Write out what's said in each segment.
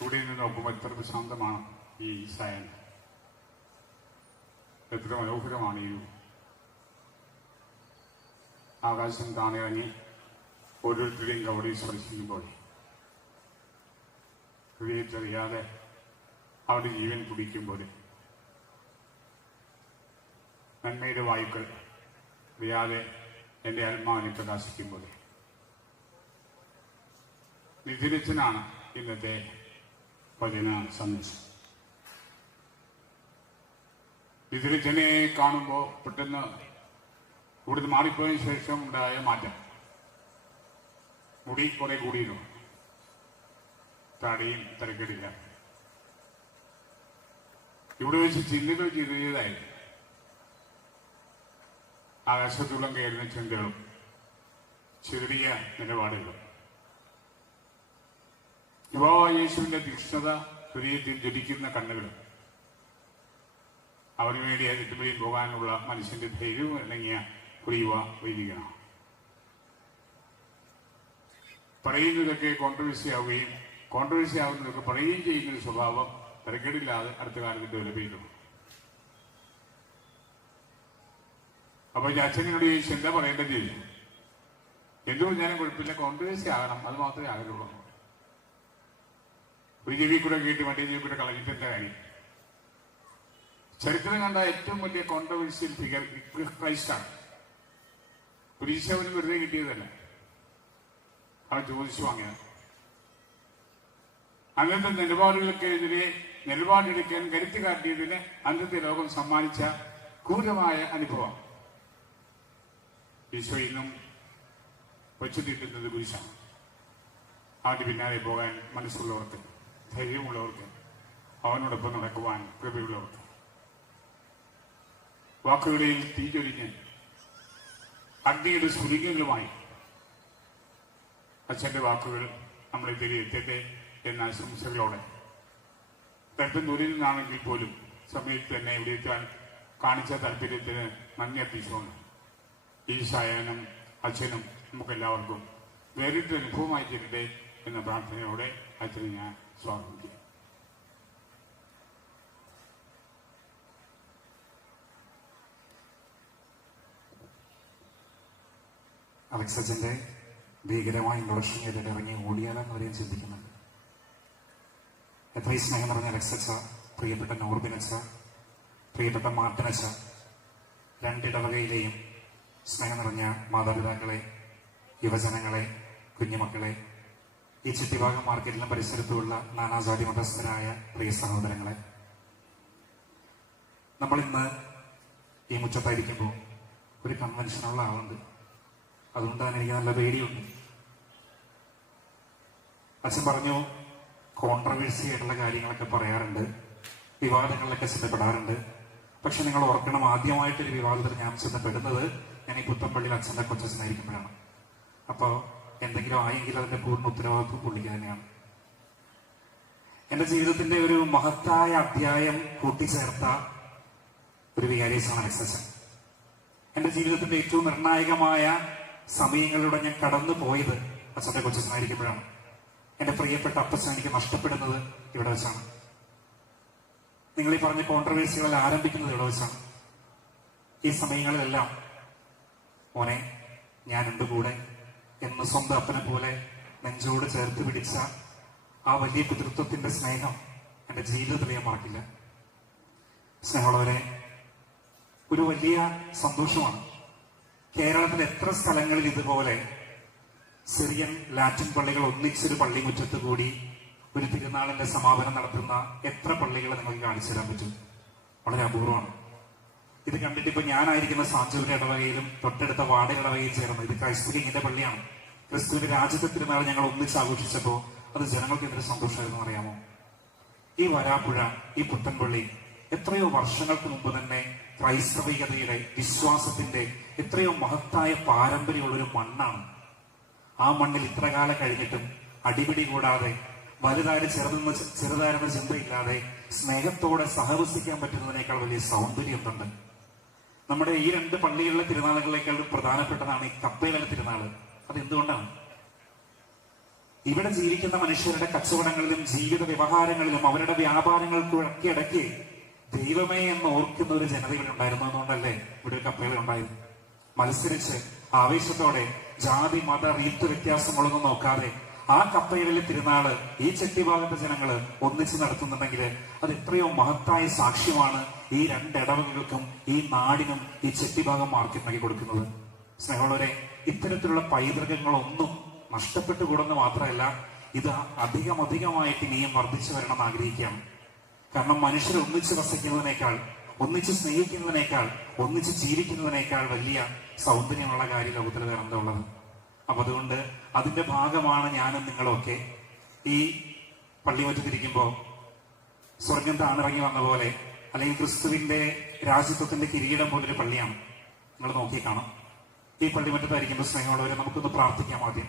ഇവിടെ നിന്ന് നോക്കുമ്പോൾ എത്ര പ്രശാന്തമാണ് ഈ സായൻ, എത്ര മനോഹരമാണ് ഈ ആകാശം താണിറങ്ങി ഓരോരുത്തരെയും കവടി സ്പർശിക്കുമ്പോൾ ഹൃദയത്തറിയാതെ അവരുടെ ജീവൻ തുടിക്കുമ്പോൾ നന്മയുടെ വായുക്കൾ അറിയാതെ എൻ്റെ ആത്മാവിനെ പ്രകാശിക്കുമ്പോൾ നിധിരച്ചനാണ് ഇന്നത്തെ വചന സന്ദേശം. നിധിരച്ചനെ കാണുമ്പോൾ പെട്ടെന്ന് ഇവിടുന്ന് മാറിപ്പോയതിനു ശേഷം ഉണ്ടായ മാറ്റം, മുടി കുറെ കൂടിയിരുന്നു, താടിയും തിരക്കിടില്ല. ഇവിടെ വെച്ച് ചിന്തകൾ ചെയ്തതായി ആകാശത്തുള്ളം കയറുന്ന ചിന്തകളും ചെറിയ നിലപാടുകളും യുവാവായ യേശുവിന്റെ തീക്ഷ്ണത, ഹൃദയത്തിൽ ജ്വലിക്കുന്ന കണ്ണുകളും അവന് വേണ്ടി ഏറ്റുപിടിയിൽ പോകാനുള്ള മനുഷ്യന്റെ ധൈര്യവും ഇണങ്ങിയ ഒരു യുവ വൈദികനാണ്. പറയുന്നതൊക്കെ കോൺട്രവേഴ്സി ആവുന്നതൊക്കെ പറയുകയും ചെയ്യുന്ന ഒരു സ്വഭാവം തിരക്കേടില്ലാതെ അടുത്ത കാലത്ത് ഡെവലപ്പ് ചെയ്തിട്ടുണ്ട്. അപ്പൊ ഈ അച്ഛനോട് ചോദിച്ചു എന്താ പറയേണ്ടത്? എന്തു പറഞ്ഞാലും കുഴപ്പമില്ല, കോൺട്രവേഴ്സി ആകണം, അത് മാത്രമേ ആകരുള്ളൂ. ഒരു ജീവി കൂടെ കേട്ട് മറ്റേ ജീവി കൂടെ കളഞ്ഞിട്ട് എന്താ കാര്യം? ചരിത്രം കണ്ട ഏറ്റവും വലിയ കോൺട്രവേഴ്സ്യൽ ഫിഗർ ക്രൈസ്റ്റാണ്. പുരീശവന് വെറുതെ കിട്ടിയതല്ല, അവൻ ചോദിച്ചു വാങ്ങിയത്. അങ്ങനത്തെ നിലപാടുകൾക്കെതിരെ നിലപാടെടുക്കാൻ കരുത്ത് കാട്ടിയതിന് അന്നത്തെ ലോകം സമ്മാനിച്ച ക്രൂരമായ അനുഭവം. ഈശോ ഇന്നും വെച്ചു തീട്ടുന്നത് കുരിശാണ്. അവന്റെ പിന്നാലെ പോകാൻ മനസ്സുള്ളവർക്ക്, ധൈര്യമുള്ളവർക്ക്, അവനോടൊപ്പം നടക്കുവാൻ കൃപയുള്ളവർക്ക്, വാക്കുകളിൽ തീചൊരിഞ്ഞ് അഗ്നിയുടെ സ്ഫുലിംഗങ്ങളുമായി അച്ഛന്റെ വാക്കുകൾ നമ്മളെ തിരികെത്തട്ടെ എന്ന ആശംസകളോടെ തൽപ്പം ദൂരിൽ നിന്നാണെങ്കിൽ പോലും സമയത്ത് തന്നെ ഇവിടെ എത്താൻ കാണിച്ച താല്പര്യത്തിന് നന്ദി അർപ്പിച്ചുകൊണ്ട് ഈ സായാഹ്നം അച്ഛനും നമുക്കെല്ലാവർക്കും വേറിട്ട അനുഭവമായി തീരട്ടെ എന്ന പ്രാർത്ഥനയോടെ അച്ഛനെ ഞാൻ സ്വാഗതം ചെയ്യാം. അലക്സ് അച്ഛന്റെ ഭീകരമായ ഇൻട്രൊഡക്ഷൻ കേട്ടിട്ട് ഇറങ്ങി ഓടിയാലെന്ന് വരെയും ചിന്തിക്കുന്നുണ്ട്. എത്രയും സ്നേഹം നിറഞ്ഞ അലക്സ് അച്ഛ, പ്രിയപ്പെട്ട നോർബിൻ അച്ഛ, പ്രിയപ്പെട്ട മാർട്ടിൻ അച്ഛ, രണ്ടിടവകയിലെയും സ്നേഹം നിറഞ്ഞ മാതാപിതാക്കളെ, യുവജനങ്ങളെ, കുഞ്ഞുമക്കളെ, ഈ ചുറ്റിഭാഗം മാർക്കറ്റിലും പരിസരത്തുമുള്ള നാനാജാതി മതസ്ഥരായ പ്രിയ സഹോദരങ്ങളെ, നമ്മളിന്ന് ഈ മുറ്റത്തായിരിക്കുമ്പോൾ ഒരു കൺവെൻഷനുള്ള ആളുണ്ട്. അതുകൊണ്ട് തന്നെ എനിക്ക് നല്ല പേടിയുണ്ട്. അച്ഛൻ പറഞ്ഞു കോൺട്രവേഴ്സി ആയിട്ടുള്ള കാര്യങ്ങളൊക്കെ പറയാറുണ്ട്, വിവാദങ്ങളിലൊക്കെ ചെന്നപ്പെടാറുണ്ട്. പക്ഷെ നിങ്ങൾ ഓർക്കണം, ആദ്യമായിട്ടൊരു വിവാദത്തിൽ ഞാൻ ചെന്നപ്പെടുന്നത് ഞാൻ ഈ പുത്തമ്പള്ളിയിൽ അച്ഛൻ്റെ കൊച്ചച്ഛനായിരിക്കുമ്പോഴാണ്. അപ്പോൾ എന്തെങ്കിലും ആയെങ്കിൽ അതിന്റെ പൂർണ്ണ ഉത്തരവാദിത്വം പുള്ളിക്ക് തന്നെയാണ്. എന്റെ ജീവിതത്തിന്റെ ഒരു മഹത്തായ അധ്യായം കൂട്ടിച്ചേർത്ത ഒരു വികാരിയസാണ് അലക്സ് അച്ഛൻ. എന്റെ ജീവിതത്തിന്റെ ഏറ്റവും നിർണായകമായ സമയങ്ങളിലൂടെ ഞാൻ കടന്നു പോയത് അച്ഛന്റെ കൊച്ചച്ഛനായിരിക്കുമ്പോഴാണ്. എന്റെ പ്രിയപ്പെട്ട അപ്പച്ചൻ എനിക്ക് നഷ്ടപ്പെടുന്നത് ഇവിടെ വെച്ചാണ്. നിങ്ങൾ ഈ പറഞ്ഞ കോൺട്രവേഴ്സികൾ ആരംഭിക്കുന്നത് ഇവിടെ വെച്ചാണ്. ഈ സമയങ്ങളിലെല്ലാം മോനെ ഞാനുണ്ട് കൂടെ എന്ന് സ്വന്തം അപ്പനെ പോലെ നെഞ്ചോട് ചേർത്ത് പിടിച്ച ആ വലിയ പിതൃത്വത്തിന്റെ സ്നേഹം എന്റെ ജീവിതത്തിൽ ഞാൻ മറക്കില്ല. സ്നേഹമുള്ളവരെ, ഒരു വലിയ സന്തോഷമാണ് കേരളത്തിൽ എത്ര സ്ഥലങ്ങളിൽ ഇതുപോലെ സിറിയൻ ലാറ്റിൻ പള്ളികൾ ഒന്നിച്ചൊരു പള്ളിമുറ്റത്ത് കൂടി ഒരു തിരുനാളിന്റെ സമാപനം നടത്തുന്ന എത്ര പള്ളികളെ നിങ്ങൾക്ക് കാണിച്ചു തരാൻ പറ്റും? വളരെ അപൂർവമാണ്. ഇത് കണ്ടിട്ട് ഇപ്പൊ ഞാനായിരിക്കുന്ന സാഞ്ചൂരിന്റെ ഇടവകയിലും തൊട്ടടുത്ത വാടക ഇടവകയിൽ ചേർന്ന് ഇത് ക്രൈസ്തവിന്റെ പള്ളിയാണ്. ക്രിസ്തുവിന്റെ രാജ്യത്തെ തിരുനാൾ ഞങ്ങൾ ഒന്നിച്ച് ആഘോഷിച്ചപ്പോ അത് ജനങ്ങൾക്ക് എന്തൊരു സന്തോഷമായിരുന്നു അറിയാമോ? ഈ വരാപ്പുഴ, ഈ പുത്തൻപള്ളി എത്രയോ വർഷങ്ങൾക്ക് മുമ്പ് തന്നെ ക്രൈസ്തവികതയുടെ, വിശ്വാസത്തിന്റെ എത്രയോ മഹത്തായ പാരമ്പര്യമുള്ളൊരു മണ്ണാണ്. ആ മണ്ണിൽ ഇത്ര കാലം കഴിഞ്ഞിട്ടും അടിപിടി കൂടാതെ, വലുതായ ചെറുതായിരുന്ന ചിന്തയില്ലാതെ സ്നേഹത്തോടെ സഹവസിക്കാൻ പറ്റുന്നതിനേക്കാൾ വലിയ സൗന്ദര്യം എന്തുണ്ട്? നമ്മുടെ ഈ രണ്ട് പള്ളികളിലെ തിരുനാളുകളേക്കാൾ പ്രധാനപ്പെട്ടതാണ് ഈ കപ്പേലയുടെ തിരുനാള്. അതെന്തുകൊണ്ടാണ്? ഇവിടെ ജീവിക്കുന്ന മനുഷ്യരുടെ കച്ചവടങ്ങളിലും ജീവിത വ്യവഹാരങ്ങളിലും അവരുടെ വ്യാപാരങ്ങൾക്കും ഇടയ്ക്ക് ദൈവമേ എന്ന് ഓർക്കുന്ന ഒരു ജനത ഇവിടെ ഉണ്ടായിരുന്നു. അതുകൊണ്ടല്ലേ ഇവിടെ ഒരു കപ്പേള ഉണ്ടായിരുന്നു. മത്സരിച്ച് ആവേശത്തോടെ ജാതി മത റീത്ത് വ്യത്യാസങ്ങളൊന്നും നോക്കാതെ ആ കപ്പയിലെ തിരുനാള് ഈ ചെട്ടിഭാഗത്തെ ജനങ്ങള് ഒന്നിച്ച് നടത്തുന്നുണ്ടെങ്കിൽ അത് എത്രയോ മഹത്തായ സാക്ഷ്യമാണ് ഈ രണ്ടിടവകൾക്കും ഈ നാടിനും ഈ ചെട്ടിഭാഗം മാർക്കറ്റിനാക്കി കൊടുക്കുന്നത്. സ്നേഹമുള്ളവരെ, ഇത്തരത്തിലുള്ള പൈതൃകങ്ങളൊന്നും നഷ്ടപ്പെട്ടുകൂടെന്ന് മാത്രമല്ല, ഇത് അധികമായിട്ട് ഇനിയും വർദ്ധിച്ചു വരണം എന്ന് ആഗ്രഹിക്കുകയാണ്. കാരണം മനുഷ്യർ ഒന്നിച്ച് വസിക്കുന്നതിനേക്കാൾ, ഒന്നിച്ച് സ്നേഹിക്കുന്നതിനേക്കാൾ, ഒന്നിച്ച് ജീവിക്കുന്നതിനേക്കാൾ വലിയ സൗന്ദര്യമുള്ള കാര്യം ലോകത്തിൽ വേറെ എന്താ ഉള്ളത്? അപ്പൊ അതുകൊണ്ട് അതിന്റെ ഭാഗമാണ് ഞാനും നിങ്ങളൊക്കെ. ഈ പള്ളിമുറ്റത്തിരിക്കുമ്പോ സ്വർഗം താണിറങ്ങി വന്ന പോലെ, അല്ലെങ്കിൽ ക്രിസ്തുവിന്റെ രാജ്യത്വത്തിന്റെ കിരീടം പോലൊരു പള്ളിയാണ്. നിങ്ങൾ നോക്കി കാണാം. ഈ പള്ളിമുറ്റത്തായിരിക്കുമ്പോൾ സ്നേഹമുള്ളവരെ നമുക്കൊന്ന് പ്രാർത്ഥിക്കാം. ആദ്യം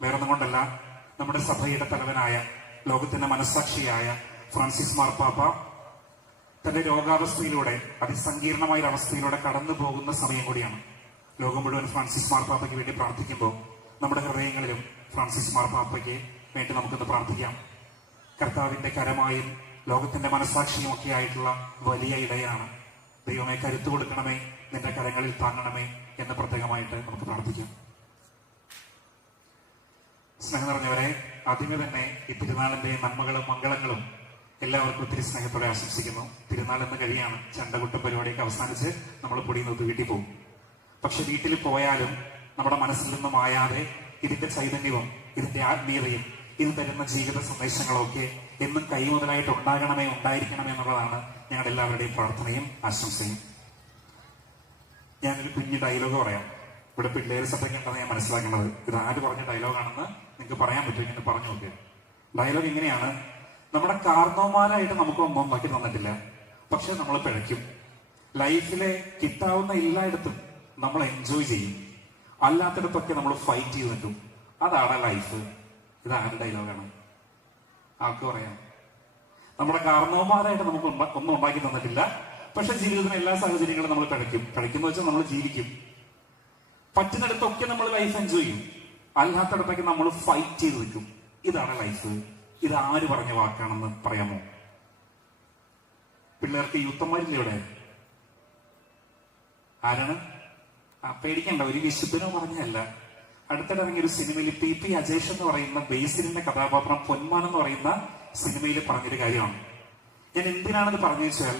വേറൊന്നും കൊണ്ടല്ല, നമ്മുടെ സഭയുടെ തലവനായ, ലോകത്തിന്റെ മനസ്സാക്ഷിയായ ഫ്രാൻസിസ് മാർപ്പാപ്പ തന്റെ രോഗാവസ്ഥയിലൂടെ, അതിസങ്കീർണമായ അവസ്ഥയിലൂടെ കടന്നു പോകുന്ന സമയം കൂടിയാണ്. ലോകം മുഴുവൻ ഫ്രാൻസിസ് മാർപ്പാപ്പയ്ക്ക് വേണ്ടി പ്രാർത്ഥിക്കുമ്പോൾ നമ്മുടെ ഹൃദയങ്ങളിലും ഫ്രാൻസിസ് മാർപ്പാപ്പയ്ക്ക് വേണ്ടി നമുക്കൊന്ന് പ്രാർത്ഥിക്കാം. കർത്താവിന്റെ കരമായും ലോകത്തിന്റെ മനസ്സാക്ഷിയും ഒക്കെ ആയിട്ടുള്ള വലിയ ഇടയാണ്. ദൈവമേ, കരുത്തു കൊടുക്കണമേ, നിന്റെ കരങ്ങളിൽ താങ്ങണമേ എന്ന് പ്രത്യേകമായിട്ട് നമുക്ക് പ്രാർത്ഥിക്കാം. സ്നേഹം നിറഞ്ഞവരെ, ആദ്യമേ തന്നെ ഈ തിരുനാളിന്റെ നന്മകളും മംഗളങ്ങളും എല്ലാവർക്കും ഒത്തിരി സ്നേഹത്തോടെ ആശംസിക്കുന്നു. തിരുനാൾ എന്ന കഴിയാണ്. ചണ്ടകുട്ടം പരിപാടിയൊക്കെ അവസാനിച്ച് നമ്മൾ പൊടിയുന്നത് വീട്ടിൽ പോകും. പക്ഷെ വീട്ടിൽ പോയാലും നമ്മുടെ മനസ്സിൽ നിന്നും മായാതെ ഇതിന്റെ ചൈതന്യവും ഇതിന്റെ ആത്മീയതയും ഇത് തരുന്ന ജീവിത സന്ദേശങ്ങളൊക്കെ എന്നും കൈമുതലായിട്ട് ഉണ്ടായിരിക്കണമേ എന്നുള്ളതാണ് ഞങ്ങളുടെ എല്ലാവരുടെയും പ്രാർത്ഥനയും ആശംസയും. ഞാനൊരു കുഞ്ഞു ഡയലോഗ് പറയാം. ഇവിടെ പിള്ളേർ സഭയ്ക്ക് ഉണ്ടെന്ന് ഞാൻ മനസ്സിലാക്കുന്നത്. ഇത് ആര് പറഞ്ഞ ഡയലോഗാണെന്ന് നിങ്ങൾക്ക് പറയാൻ പറ്റും. ഇങ്ങനെ പറഞ്ഞു നോക്കുക. ഡയലോഗ് ഇങ്ങനെയാണ്: നമ്മുടെ കാർന്നോമാരായിട്ട് നമുക്കൊന്നും ഉണ്ടാക്കി തന്നിട്ടില്ല, പക്ഷെ നമ്മൾ പിഴയ്ക്കും. ലൈഫിലെ കിട്ടാവുന്ന എല്ലായിടത്തും നമ്മൾ എൻജോയ് ചെയ്യും, അല്ലാത്തിടത്തൊക്കെ നമ്മൾ ഫൈറ്റ് ചെയ്ത് നിൽക്കും. അതാണ് ലൈഫ്. ഇത് ആരുടെ ഡയലോഗാണ്? ആർക്ക് പറയാം? നമ്മുടെ കാർന്നോമാരായിട്ട് നമുക്ക് ഒന്നും ഉണ്ടാക്കി തന്നിട്ടില്ല, പക്ഷെ ജീവിതത്തിന് എല്ലാ സാഹചര്യങ്ങളും നമ്മൾ പിഴയ്ക്കുന്ന വെച്ചാൽ നമ്മൾ ജീവിക്കും. പറ്റുന്നിടത്തൊക്കെ നമ്മൾ ലൈഫ് എൻജോയ് ചെയ്യും, അല്ലാത്തിടത്തൊക്കെ നമ്മൾ ഫൈറ്റ് ചെയ്ത് നിൽക്കും. ഇതാണ് ലൈഫ്. ഇത് ആര് പറഞ്ഞ വാക്കാണെന്ന് പറയാമോ? പിള്ളേർക്ക് യൂത്തന്മാരില്ലേ ഇവിടെ? ആരാണ്? പേടിക്കണ്ട, ഒരു വിശുദ്ധനോ പറഞ്ഞല്ല. അടുത്തിടെ ഇറങ്ങിയ ഒരു സിനിമയിൽ PP അജേഷ് എന്ന് പറയുന്ന ബേസിലിന്റെ കഥാപാത്രം പൊന്മാൻ എന്ന് പറയുന്ന സിനിമയിൽ പറഞ്ഞൊരു കാര്യമാണ്. ഞാൻ എന്തിനാണെന്ന് പറഞ്ഞു വെച്ചാൽ,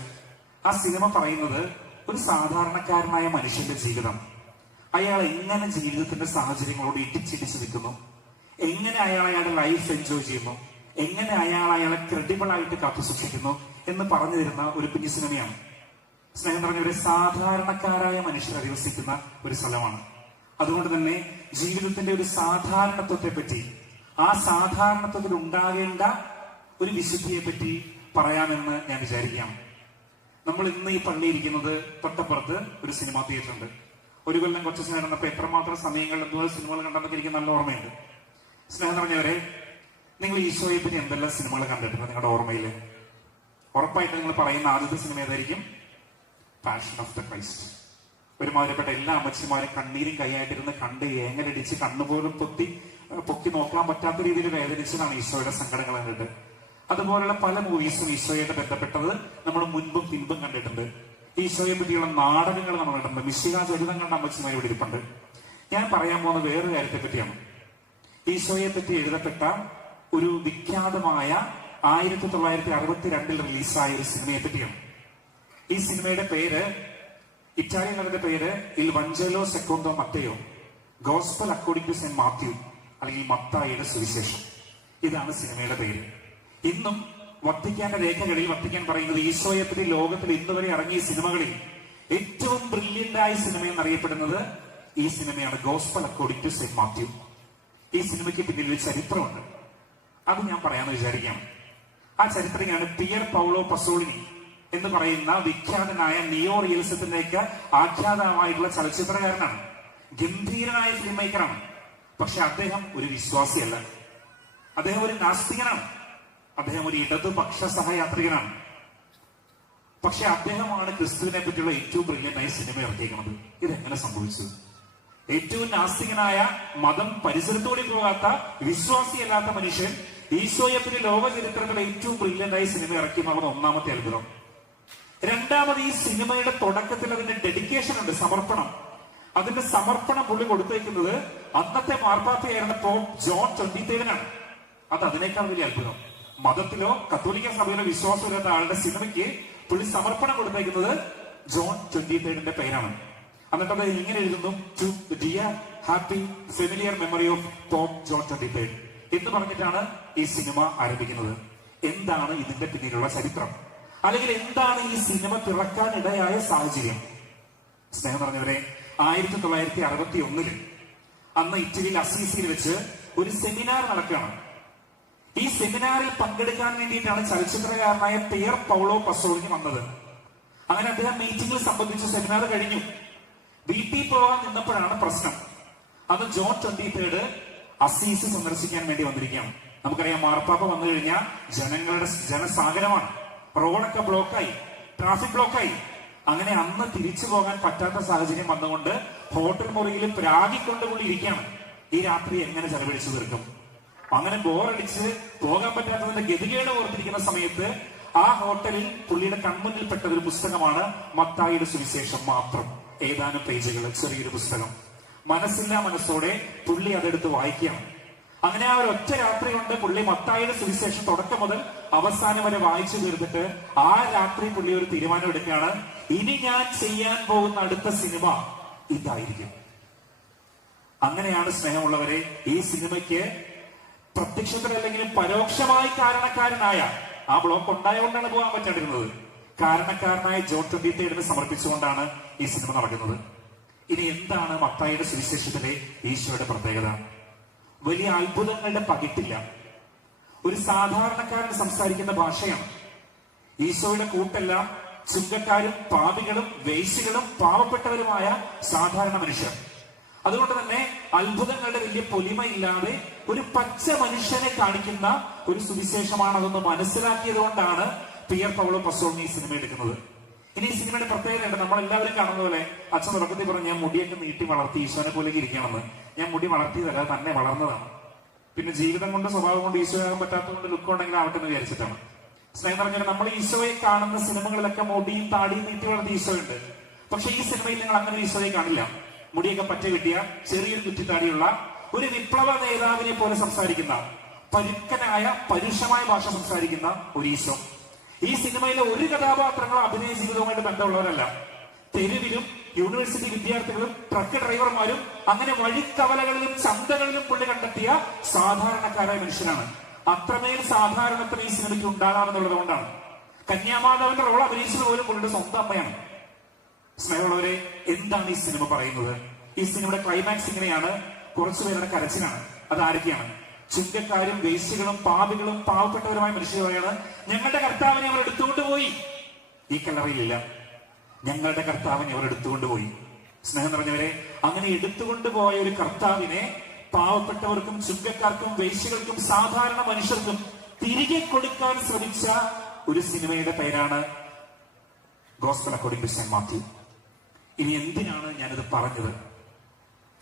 ആ സിനിമ പറയുന്നത് ഒരു സാധാരണക്കാരനായ മനുഷ്യന്റെ ജീവിതം, അയാൾ എങ്ങനെ ജീവിതത്തിന്റെ സാഹചര്യങ്ങളോട് ഇടിച്ചിടിച്ച് നിൽക്കുന്നു, എങ്ങനെ അയാളുടെ ലൈഫ് എൻജോയ് ചെയ്യുന്നു, എങ്ങനെ അയാളെ ക്രെഡിബിൾ ആയിട്ട് കാത്തു സൂക്ഷിക്കുന്നു എന്ന് പറഞ്ഞു തരുന്ന ഒരു കുഞ്ഞു സിനിമയാണ്. സ്നേഹം പറഞ്ഞ ഒരു സാധാരണക്കാരായ മനുഷ്യർ അധിവസിക്കുന്ന ഒരു സ്ഥലമാണ്. അതുകൊണ്ട് തന്നെ ജീവിതത്തിന്റെ ഒരു സാധാരണത്വത്തെ പറ്റി, ആ സാധാരണത്വത്തിൽ ഉണ്ടാകേണ്ട ഒരു വിശുദ്ധിയെ പറ്റി പറയാമെന്ന് ഞാൻ വിചാരിക്കാം. നമ്മൾ ഇന്ന് ഈ പള്ളിയിരിക്കുന്നത് തൊട്ടപ്പുറത്ത് ഒരു സിനിമാ തിയേറ്റർ ഉണ്ട്. ഒരു കൊല്ലം കുറച്ച് സമയം നടന്നപ്പോ എത്രമാത്രം സമയങ്ങളിൽ എന്തോരം സിനിമകൾ കണ്ടെന്നൊക്കെ എനിക്ക് നല്ല ഓർമ്മയുണ്ട്. സ്നേഹം പറഞ്ഞവരെ, നിങ്ങൾ ഈശോയെ പറ്റി എന്തെല്ലാം സിനിമകൾ കണ്ടിട്ടുണ്ട് നിങ്ങളുടെ ഓർമ്മയില്? ഉറപ്പായിട്ട് നിങ്ങൾ പറയുന്ന ആദ്യത്തെ സിനിമ ഏതായിരിക്കും? Passion of the Christ. ഒരുമാതിരിപ്പെട്ട എല്ലാ അമ്മച്ചിമാരും കണ്ണീരും കൈയായിട്ടിരുന്ന് കണ്ട് ഏങ്ങലടിച്ച് കണ്ണുപോലും പൊക്കി നോക്കാൻ പറ്റാത്ത രീതിയിൽ വേദനിച്ചതാണ് ഈശോയുടെ സങ്കടങ്ങൾ കണ്ടിട്ട്. അതുപോലുള്ള പല മൂവീസും ഈശോയായിട്ട് ബന്ധപ്പെട്ടത് നമ്മൾ മുൻപും പിൻപും കണ്ടിട്ടുണ്ട്. ഈശോയെ പറ്റിയുള്ള നാടകങ്ങൾ നമ്മൾ കണ്ടിട്ടുണ്ട്. മിശിഹ ചരിതം കണ്ട അമ്മച്ചിമാർ ഇവിടെ ഇരിപ്പുണ്ട്. ഞാൻ പറയാൻ പോകുന്ന വേറൊരു കാര്യത്തെ പറ്റിയാണ്. ഈശോയെ പറ്റി എഴുതപ്പെട്ട ഒരു വിഖ്യാതമായ 1962 റിലീസായ ഒരു സിനിമയെ പറ്റിയാണ്. ഈ സിനിമയുടെ പേര്, ഇറ്റാലിയൻ നടന്റെ പേര് Il Vangelo Secondo Matteo, gospel according to saint Matthew, അല്ലെങ്കിൽ മത്തായിയുടെ സുവിശേഷം. ഇതാണ് സിനിമയുടെ പേര്. ഇന്നും വത്തിക്കാന്റെ രേഖകളിൽ വത്തിക്കാൻ പറയുന്നത് ഈശോയെ പറ്റി ലോകത്തിൽ ഇന്നുവരെ ഇറങ്ങിയ സിനിമകളിൽ ഏറ്റവും ബ്രില്യന്റായ സിനിമ എന്നറിയപ്പെടുന്നത് ഈ സിനിമയാണ്, gospel according to saint Matthew. ഈ സിനിമയ്ക്ക് പിന്നിൽ ഒരു ചരിത്രമുണ്ട്. അത് ഞാൻ പറയാമെന്ന് വിചാരിക്കാം. ആ ചരിത്രമാണ് പിയർ പൗളോ പസോളിനി എന്ന് പറയുന്ന വിഖ്യാതനായ നിയോ റിയലിസത്തിന്റെയൊക്കെ ആഖ്യാതമായിട്ടുള്ള ചലച്ചിത്രകാരനാണ്. ഗംഭീരനായ ഫിലിം മേക്കറാണ്. പക്ഷെ അദ്ദേഹം ഒരു വിശ്വാസിയല്ല. അദ്ദേഹം ഒരു നാസ്തികനാണ്. അദ്ദേഹം ഒരു ഇടതുപക്ഷ സഹയാത്രികനാണ്. പക്ഷെ അദ്ദേഹമാണ് ക്രിസ്തുവിനെ പറ്റിയുള്ള ഏറ്റവും ബ്രില്യന്റായ സിനിമ ഇറക്കിയിരിക്കുന്നത്. ഇതെങ്ങനെ സംഭവിച്ചു? ഏറ്റവും നാസ്തികനായ, മതം പരിസരത്തോടെ പോകാത്ത, വിശ്വാസിയല്ലാത്ത മനുഷ്യൻ ഈശോയെ പിന്നെ ലോക ചരിത്രത്തിലെ ഏറ്റവും ബ്രില്യൻ്റായ സിനിമ ഇറക്കി എന്നുള്ളത് ഒന്നാമത്തെ അത്ഭുതം. രണ്ടാമത്, ഈ സിനിമയുടെ തുടക്കത്തിൽ അതിന്റെ ഡെഡിക്കേഷൻ ഉണ്ട്, സമർപ്പണം. അതിന്റെ സമർപ്പണം പുള്ളി കൊടുത്തേക്കുന്നത് അന്നത്തെ മാർപ്പാപ്പയായിരുന്ന പോപ്പ് ജോൺ 23 അത് അതിനേക്കാൾ വലിയ അത്ഭുതം. മതത്തിലോ കത്തോലിക്ക സഭയിലോ വിശ്വാസമില്ലാത്ത ആളുടെ സിനിമയ്ക്ക് പുള്ളി സമർപ്പണം കൊടുത്തേക്കുന്നത് ജോൺ 23 പേരാണ്. എന്നിട്ട് അത് ഇങ്ങനെ എഴുതുന്നു: to dear happy familiar memory of Pope John 23 എന്ന് പറഞ്ഞിട്ടാണ് ഈ സിനിമ ആരംഭിക്കുന്നത്. എന്താണ് ഇതിന്റെ പിന്നിലുള്ള ചരിത്രം, അല്ലെങ്കിൽ എന്താണ് ഈ സിനിമ പിറക്കാനിടയായ സാഹചര്യം? സ്നേഹം പറഞ്ഞവരെ, 1961 അന്ന് ഇറ്റലിയിൽ അസീസിയിൽ വെച്ച് ഒരു സെമിനാർ നടക്കുകയാണ്. ഈ സെമിനാറിൽ പങ്കെടുക്കാൻ വേണ്ടിയിട്ടാണ് ചലച്ചിത്രകാരനായ പിയർ പൗളോ പസോളിനി വന്നത്. അങ്ങനെ അദ്ദേഹം മീറ്റിംഗിൽ സംബന്ധിച്ച് സെമിനാർ കഴിഞ്ഞു. വീട്ടിൽ പോകാൻ നിന്നപ്പോഴാണ് പ്രശ്നം. അത് ജോൺ 23 അസീസ് സന്ദർശിക്കാൻ വേണ്ടി വന്നിരിക്കുകയാണ്. നമുക്കറിയാം, മാർപ്പാപ്പ വന്നു കഴിഞ്ഞാൽ ജനങ്ങളുടെ ജനസാഗരമാണ്. റോഡൊക്കെ ബ്ലോക്കായി, ട്രാഫിക് ബ്ലോക്കായി. അങ്ങനെ അന്ന് തിരിച്ചു പോകാൻ പറ്റാത്ത സാഹചര്യം വന്നുകൊണ്ട് ഹോട്ടൽ മുറിയിൽ പ്രാഗിക്കൊണ്ടുകൂടി ഇരിക്കുകയാണ്. ഈ രാത്രി എങ്ങനെ ചെലവഴിച്ചു തീർക്കും? അങ്ങനെ ബോറടിച്ച് പോകാൻ പറ്റാത്തതിന്റെ ഗതികേട് ഓർത്തിരിക്കുന്ന സമയത്ത് ആ ഹോട്ടലിൽ പുള്ളിയുടെ കൺമുന്നിൽ പെട്ട ഒരു പുസ്തകമാണ് മത്തായിയുടെ സുവിശേഷം. മാത്രം ഏതാനും പേജുകൾ, ചെറിയൊരു പുസ്തകം. മനസ്സില്ലാ മനസ്സോടെ പുള്ളി അതെടുത്ത് വായിക്കുകയാണ്. അങ്ങനെ ആ ഒരു ഒറ്റ രാത്രി കൊണ്ട് പുള്ളി മത്തായിയുടെ സുവിശേഷം തുടക്കം മുതൽ അവസാനം വരെ വായിച്ചു തീർത്തിട്ട് ആ രാത്രി പുള്ളി ഒരു തീരുമാനം എടുക്കുകയാണ്: ഇനി ഞാൻ ചെയ്യാൻ പോകുന്ന അടുത്ത സിനിമ ഇതായിരിക്കും. അങ്ങനെയാണ് സ്നേഹമുള്ളവരെ ഈ സിനിമയ്ക്ക് പ്രത്യക്ഷത്തിലല്ലെങ്കിലും പരോക്ഷമായി കാരണക്കാരനായ, ആ ബ്ലോക്ക് ഉണ്ടായതുകൊണ്ടാണ് പോകാൻ പറ്റാണ്ടിരുന്നത്, കാരണക്കാരനായ ജോൺ 23 സമർപ്പിച്ചുകൊണ്ടാണ് ഈ സിനിമ നടക്കുന്നത്. ഇനി എന്താണ് മത്തായിയുടെ സുവിശേഷത്തിലെ ഈശോയുടെ പ്രത്യേകത? വലിയ അത്ഭുതങ്ങളുടെ പകിട്ടില്ല. ഒരു സാധാരണക്കാരൻ സംസാരിക്കുന്ന ഭാഷയാണ്. ഈശോയുടെ കൂട്ടെല്ലാം ചുങ്കക്കാരും പാപികളും വേശ്യകളും പാവപ്പെട്ടവരുമായ സാധാരണ മനുഷ്യർ. അതുകൊണ്ട് തന്നെ അത്ഭുതങ്ങളുടെ വലിയ പൊലിമയില്ലാതെ ഒരു പച്ച മനുഷ്യനെ കാണിക്കുന്ന ഒരു സുവിശേഷമാണതെന്ന് മനസ്സിലാക്കിയത് കൊണ്ടാണ് പിയർ പൗളോ പസോളിനി ഈ സിനിമ എടുക്കുന്നത്. ഇനി ഈ സിനിമയുടെ പ്രത്യേകതയുണ്ട്. നമ്മളെല്ലാവരും കാണുന്ന പോലെ അച്ഛൻ തുടക്കത്തിൽ പറഞ്ഞു, ഞാൻ മുടിയൊക്കെ നീട്ടി വളർത്തി ഈശോനെ പോലെ ഇരിക്കണമെന്ന്. ഞാൻ മുടി വളർത്തിയതല്ല, തന്നെ വളർന്നതാണ്. പിന്നെ ജീവിതം കൊണ്ട് സ്വഭാവം കൊണ്ട് ഈശോയാകാൻ പറ്റാത്തതുകൊണ്ട് ലുക്ക് ഉണ്ടെങ്കിൽ ആവട്ടെ എന്ന് വിചാരിച്ചിട്ടാണ്. സ്നേഹം പറഞ്ഞാൽ നമ്മൾ ഈശോയെ കാണുന്ന സിനിമകളിലൊക്കെ മുടിയും താടിയും നീട്ടി വളർത്തി ഈശോയുണ്ട്. പക്ഷെ ഈ സിനിമയിൽ നിങ്ങൾ അങ്ങനെ ഈശോയെ കാണില്ല. മുടിയൊക്കെ പറ്റ കിട്ടിയ ചെറിയൊരു കുറ്റിത്താടിയുള്ള ഒരു വിപ്ലവ നേതാവിനെ പോലെ സംസാരിക്കുന്ന, പരുക്കനായ പരുഷമായ ഭാഷ സംസാരിക്കുന്ന ഒരു ഈശോ. ഈ സിനിമയിലെ ഒരു കഥാപാത്രങ്ങളും അഭിനയ ജീവിതവുമായിട്ട് ബന്ധമുള്ളവരല്ല. തെരുവിലും യൂണിവേഴ്സിറ്റി വിദ്യാർത്ഥികളും ട്രക്ക് ഡ്രൈവർമാരും അങ്ങനെ വഴിക്കവലകളിലും ചന്തകളിലും പുള്ളി കണ്ടെത്തിയ സാധാരണക്കാരായ മനുഷ്യനാണ്. അത്രമേൽ സാധാരണത്തിന് ഈ സിനിമയ്ക്ക് ഉണ്ടാകാമെന്നുള്ളത് കൊണ്ടാണ്. കന്യാമാതാവിന്റെ റോൾ അഭിനയിച്ചത് പോലും പുള്ളിയുടെ സ്വന്തം അമ്മയാണ്. സ്നേഹമുള്ളവരെ, എന്താണ് ഈ സിനിമ പറയുന്നത്? ഈ സിനിമയുടെ ക്ലൈമാക്സ് ഇങ്ങനെയാണ്: കുറച്ചുപേരുടെ കരച്ചിലാണ്. അത് ആരൊക്കെയാണ്? ചുങ്കക്കാരും വേശ്യകളും പാപികളും പാവപ്പെട്ടവരുമായ മനുഷ്യർ പറയാണ്, ഞങ്ങളുടെ കർത്താവിനെ അവർ എടുത്തുകൊണ്ട് പോയി. ഈ കല്ലറയിലില്ല, ഞങ്ങളുടെ കർത്താവിനെ അവർ എടുത്തുകൊണ്ട് പോയി. സ്നേഹം നിറഞ്ഞവരെ, അങ്ങനെ എടുത്തുകൊണ്ടുപോയ ഒരു കർത്താവിനെ പാവപ്പെട്ടവർക്കും ചുങ്കക്കാർക്കും വേശ്യകൾക്കും സാധാരണ മനുഷ്യർക്കും തിരികെ കൊടുക്കാൻ ശ്രമിച്ച ഒരു സിനിമയുടെ പേരാണ് gospel according to saint Matthew. ഇനി എന്തിനാണ് ഞാനിത് പറഞ്ഞത്?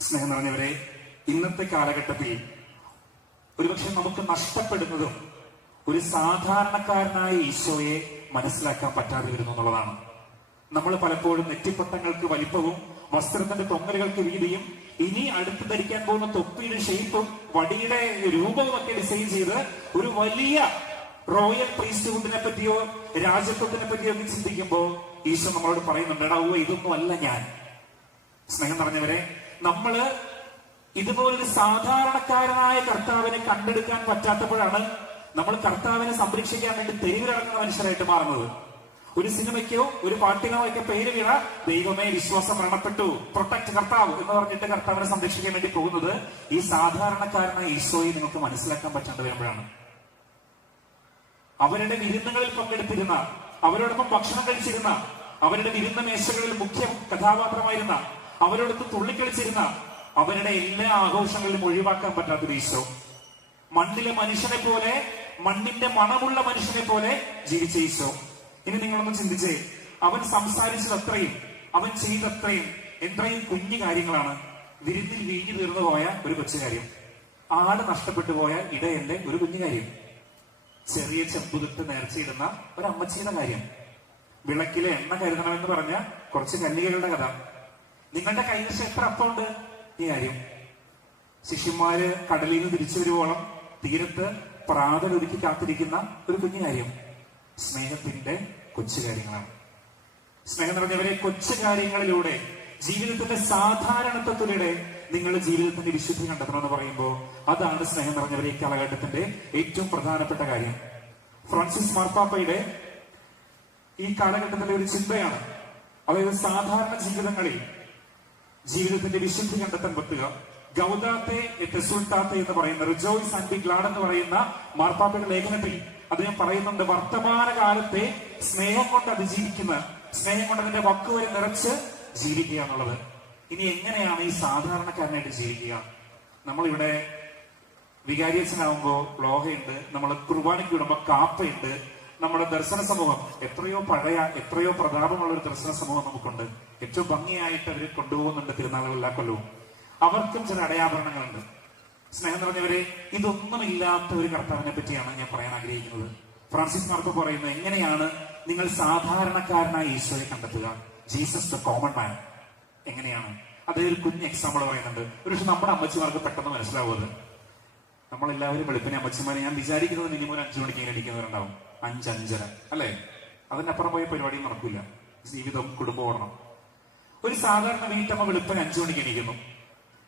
സ്നേഹം നിറഞ്ഞവരെ, ഇന്നത്തെ കാലഘട്ടത്തിൽ ഒരുപക്ഷെ നമുക്ക് നഷ്ടപ്പെടുന്നതും ഒരു സാധാരണക്കാരനായ ഈശോയെ മനസ്സിലാക്കാൻ പറ്റാതെ വരുന്നു എന്നുള്ളതാണ്. നമ്മൾ പലപ്പോഴും നെറ്റിപ്പട്ടങ്ങൾക്ക് വലിപ്പവും വസ്ത്രത്തിന്റെ തൊങ്ങലുകൾക്ക് വീതിയും ഇനി അടുത്ത് ധരിക്കാൻ പോകുന്ന തൊപ്പിയുടെ ഷേപ്പും വടിയുടെ രൂപവും ഒക്കെ ഡിസൈൻ ചെയ്ത് ഒരു വലിയ റോയൽ പ്രീസ്റ്റ്ഹുഡിനെ പറ്റിയോ രാജത്വത്തിനെ പറ്റിയോ ഒക്കെ ചിന്തിക്കുമ്പോ ഈശോ നമ്മളോട് പറയുന്നുണ്ട്, എടാ ഇതൊന്നും അല്ല ഞാൻ. സ്നേഹം പറഞ്ഞവരെ, നമ്മള് ഇതുപോലൊരു സാധാരണക്കാരനായ കർത്താവിനെ കണ്ടെടുക്കാൻ പറ്റാത്തപ്പോഴാണ് നമ്മൾ കർത്താവിനെ സംരക്ഷിക്കാൻ വേണ്ടി തെരുവിലിറങ്ങുന്ന മനുഷ്യരായിട്ട് മാറുന്നത്. ഒരു സിനിമയ്ക്കോ ഒരു പാട്ടിനോ ഒക്കെ പേര് വീണ ദൈവമേ വിശ്വാസം മരണപ്പെട്ടു, പ്രൊട്ടക്ട് കർത്താവ് എന്ന് പറഞ്ഞിട്ട് കർത്താവിനെ സംരക്ഷിക്കാൻ വേണ്ടി പോകുന്നത് ഈ സാധാരണക്കാരനായ ഈശോയെ നിങ്ങൾക്ക് മനസ്സിലാക്കാൻ പറ്റാണ്ട് വരുമ്പോഴാണ്. അവരുടെ വിരുന്നുകളിൽ പങ്കെടുത്തിരുന്ന, അവരോടൊപ്പം ഭക്ഷണം കഴിച്ചിരുന്ന, അവരുടെ വിരുന്ന മേശകളിൽ മുഖ്യ കഥാപാത്രമായിരുന്ന, അവരോടൊത്ത് തുള്ളിക്കളിച്ചിരുന്ന, അവരുടെ എല്ലാ ആഘോഷങ്ങളിലും ഒഴിവാക്കാൻ പറ്റാത്തൊരു ഈശോ, മണ്ണിലെ മനുഷ്യനെ പോലെ, മണ്ണിന്റെ മണമുള്ള മനുഷ്യനെ പോലെ ജീവിച്ച ഈശോ. ഇനി നിങ്ങളൊന്ന് ചിന്തിച്ചേ, അവൻ സംസാരിച്ചത് അത്രയും, അവൻ ചെയ്തത്രയും എത്രയും കുഞ്ഞു കാര്യങ്ങളാണ്. വിരുന്നിൽ വീഞ്ഞു തീർന്നു പോയ ഒരു കൊച്ചു കാര്യം, ആട് നഷ്ടപ്പെട്ടു പോയ ഇടയന്റെ ഒരു കുഞ്ഞു കാര്യം, ചെറിയ ചെമ്പുതിട്ട് നേർച്ചയിടുന്ന ഒരു അമ്മച്ചിയുടെ കാര്യം, വിളക്കിലെ എണ്ണ കരുതണമെന്ന് പറഞ്ഞ കുറച്ച് കന്യകകളുടെ കഥ, നിങ്ങളുടെ കൈവശം എത്ര അപ്പമുണ്ട് ഈ കാര്യം, ശിഷ്യന്മാര് കടലിൽ നിന്ന് തിരിച്ചു വരുവോളം തീരത്ത് പ്രാതലൊരുക്കി കാത്തിരിക്കുന്ന ഒരു കുഞ്ഞു കാര്യം. സ്നേഹത്തിന്റെ കൊച്ചു കാര്യങ്ങളാണ്. സ്നേഹം നിറഞ്ഞവരെ, കൊച്ചു കാര്യങ്ങളിലൂടെ ജീവിതത്തിന്റെ സാധാരണത്വത്തിലൂടെ നിങ്ങളുടെ ജീവിതത്തിന്റെ വിശുദ്ധി കണ്ടെത്തണമെന്ന് പറയുമ്പോൾ അതാണ് സ്നേഹം നിറഞ്ഞവരെ ഈ കാലഘട്ടത്തിന്റെ ഏറ്റവും പ്രധാനപ്പെട്ട കാര്യം. ഫ്രാൻസിസ് മാർപ്പാപ്പയുടെ ഈ കാലഘട്ടത്തിലെ ഒരു ചിന്തയാണ്, അതായത് സാധാരണ ജീവിതങ്ങളിൽ ജീവിതത്തിന്റെ വിശുദ്ധി കണ്ടെത്താൻ പറ്റുക. ഗൗദാത്തെ എറ്റ് എസുൾട്ടാത്തെ എന്ന് പറയുന്ന, റിജോയ്സ് ആൻഡ് ബി ഗ്ലാഡ് എന്ന് പറയുന്ന മാർപ്പാപ്പയുടെ ലേഖനത്തിൽ അദ്ദേഹം പറയുന്നുണ്ട്, വർത്തമാന കാലത്തെ സ്നേഹം കൊണ്ട് അതിജീവിക്കുന്ന, സ്നേഹം കൊണ്ട് അതിന്റെ വക്കുവരെ നിറച്ച് ജീവിക്കുക എന്നുള്ളത്. ഇനി എങ്ങനെയാണ് ഈ സാധാരണക്കാരനായിട്ട് ജീവിക്കുക? നമ്മളിവിടെ വികാരിയച്ഛനാവുമ്പോ ലോഹയുണ്ട്, നമ്മൾ കുർബാനയ്ക്ക് വിടുമ്പോ കാപ്പയുണ്ട്, നമ്മുടെ ദർശന സമൂഹം എത്രയോ പഴയ, എത്രയോ പ്രതാപമുള്ള ഒരു ദർശന സമൂഹം നമുക്കുണ്ട്. ഏറ്റവും ഭംഗിയായിട്ട് അവർ കൊണ്ടുപോകുന്നുണ്ട് തിരുനാളുകൾ എല്ലാ കൊല്ലവും. അവർക്കും ചില അടയാഭരണങ്ങളുണ്ട്. സ്നേഹം നിറഞ്ഞവരെ, ഇതൊന്നുമില്ലാത്ത ഒരു കർത്താവിനെ പറ്റിയാണ് ഞാൻ പറയാൻ ആഗ്രഹിക്കുന്നത്. ഫ്രാൻസിസ് മാർപ്പാപ്പ പറയുന്നത്, എങ്ങനെയാണ് നിങ്ങൾ സാധാരണക്കാരനായ ഈശോയെ കണ്ടെത്തുക? Jesus the common man. എങ്ങനെയാണ്? അതേ ഒരു കുഞ്ഞ് എക്സാമ്പിൾ പറയുന്നുണ്ട്. ഒരു പക്ഷെ നമ്മുടെ അമ്മച്ചിമാർക്ക് പെട്ടെന്ന് മനസ്സിലാവുന്നത്, നമ്മളെല്ലാവരും വെളുപ്പിനെ അമ്മച്ചിമാരെ ഞാൻ വിചാരിക്കുന്നത് മിനിമം ഒരു 5 മണിക്ക് എണീക്കുന്നവരുണ്ടാവും, 5-5:30 അല്ലേ? അതിനപ്പുറം പോയ പരിപാടിയും നടക്കില്ല. ജീവിതം, കുടുംബം ഓടണം. ഒരു സാധാരണ വീട്ടമ്മ വെളുപ്പിന് 5 മണിക്ക് എണീക്കുന്നു,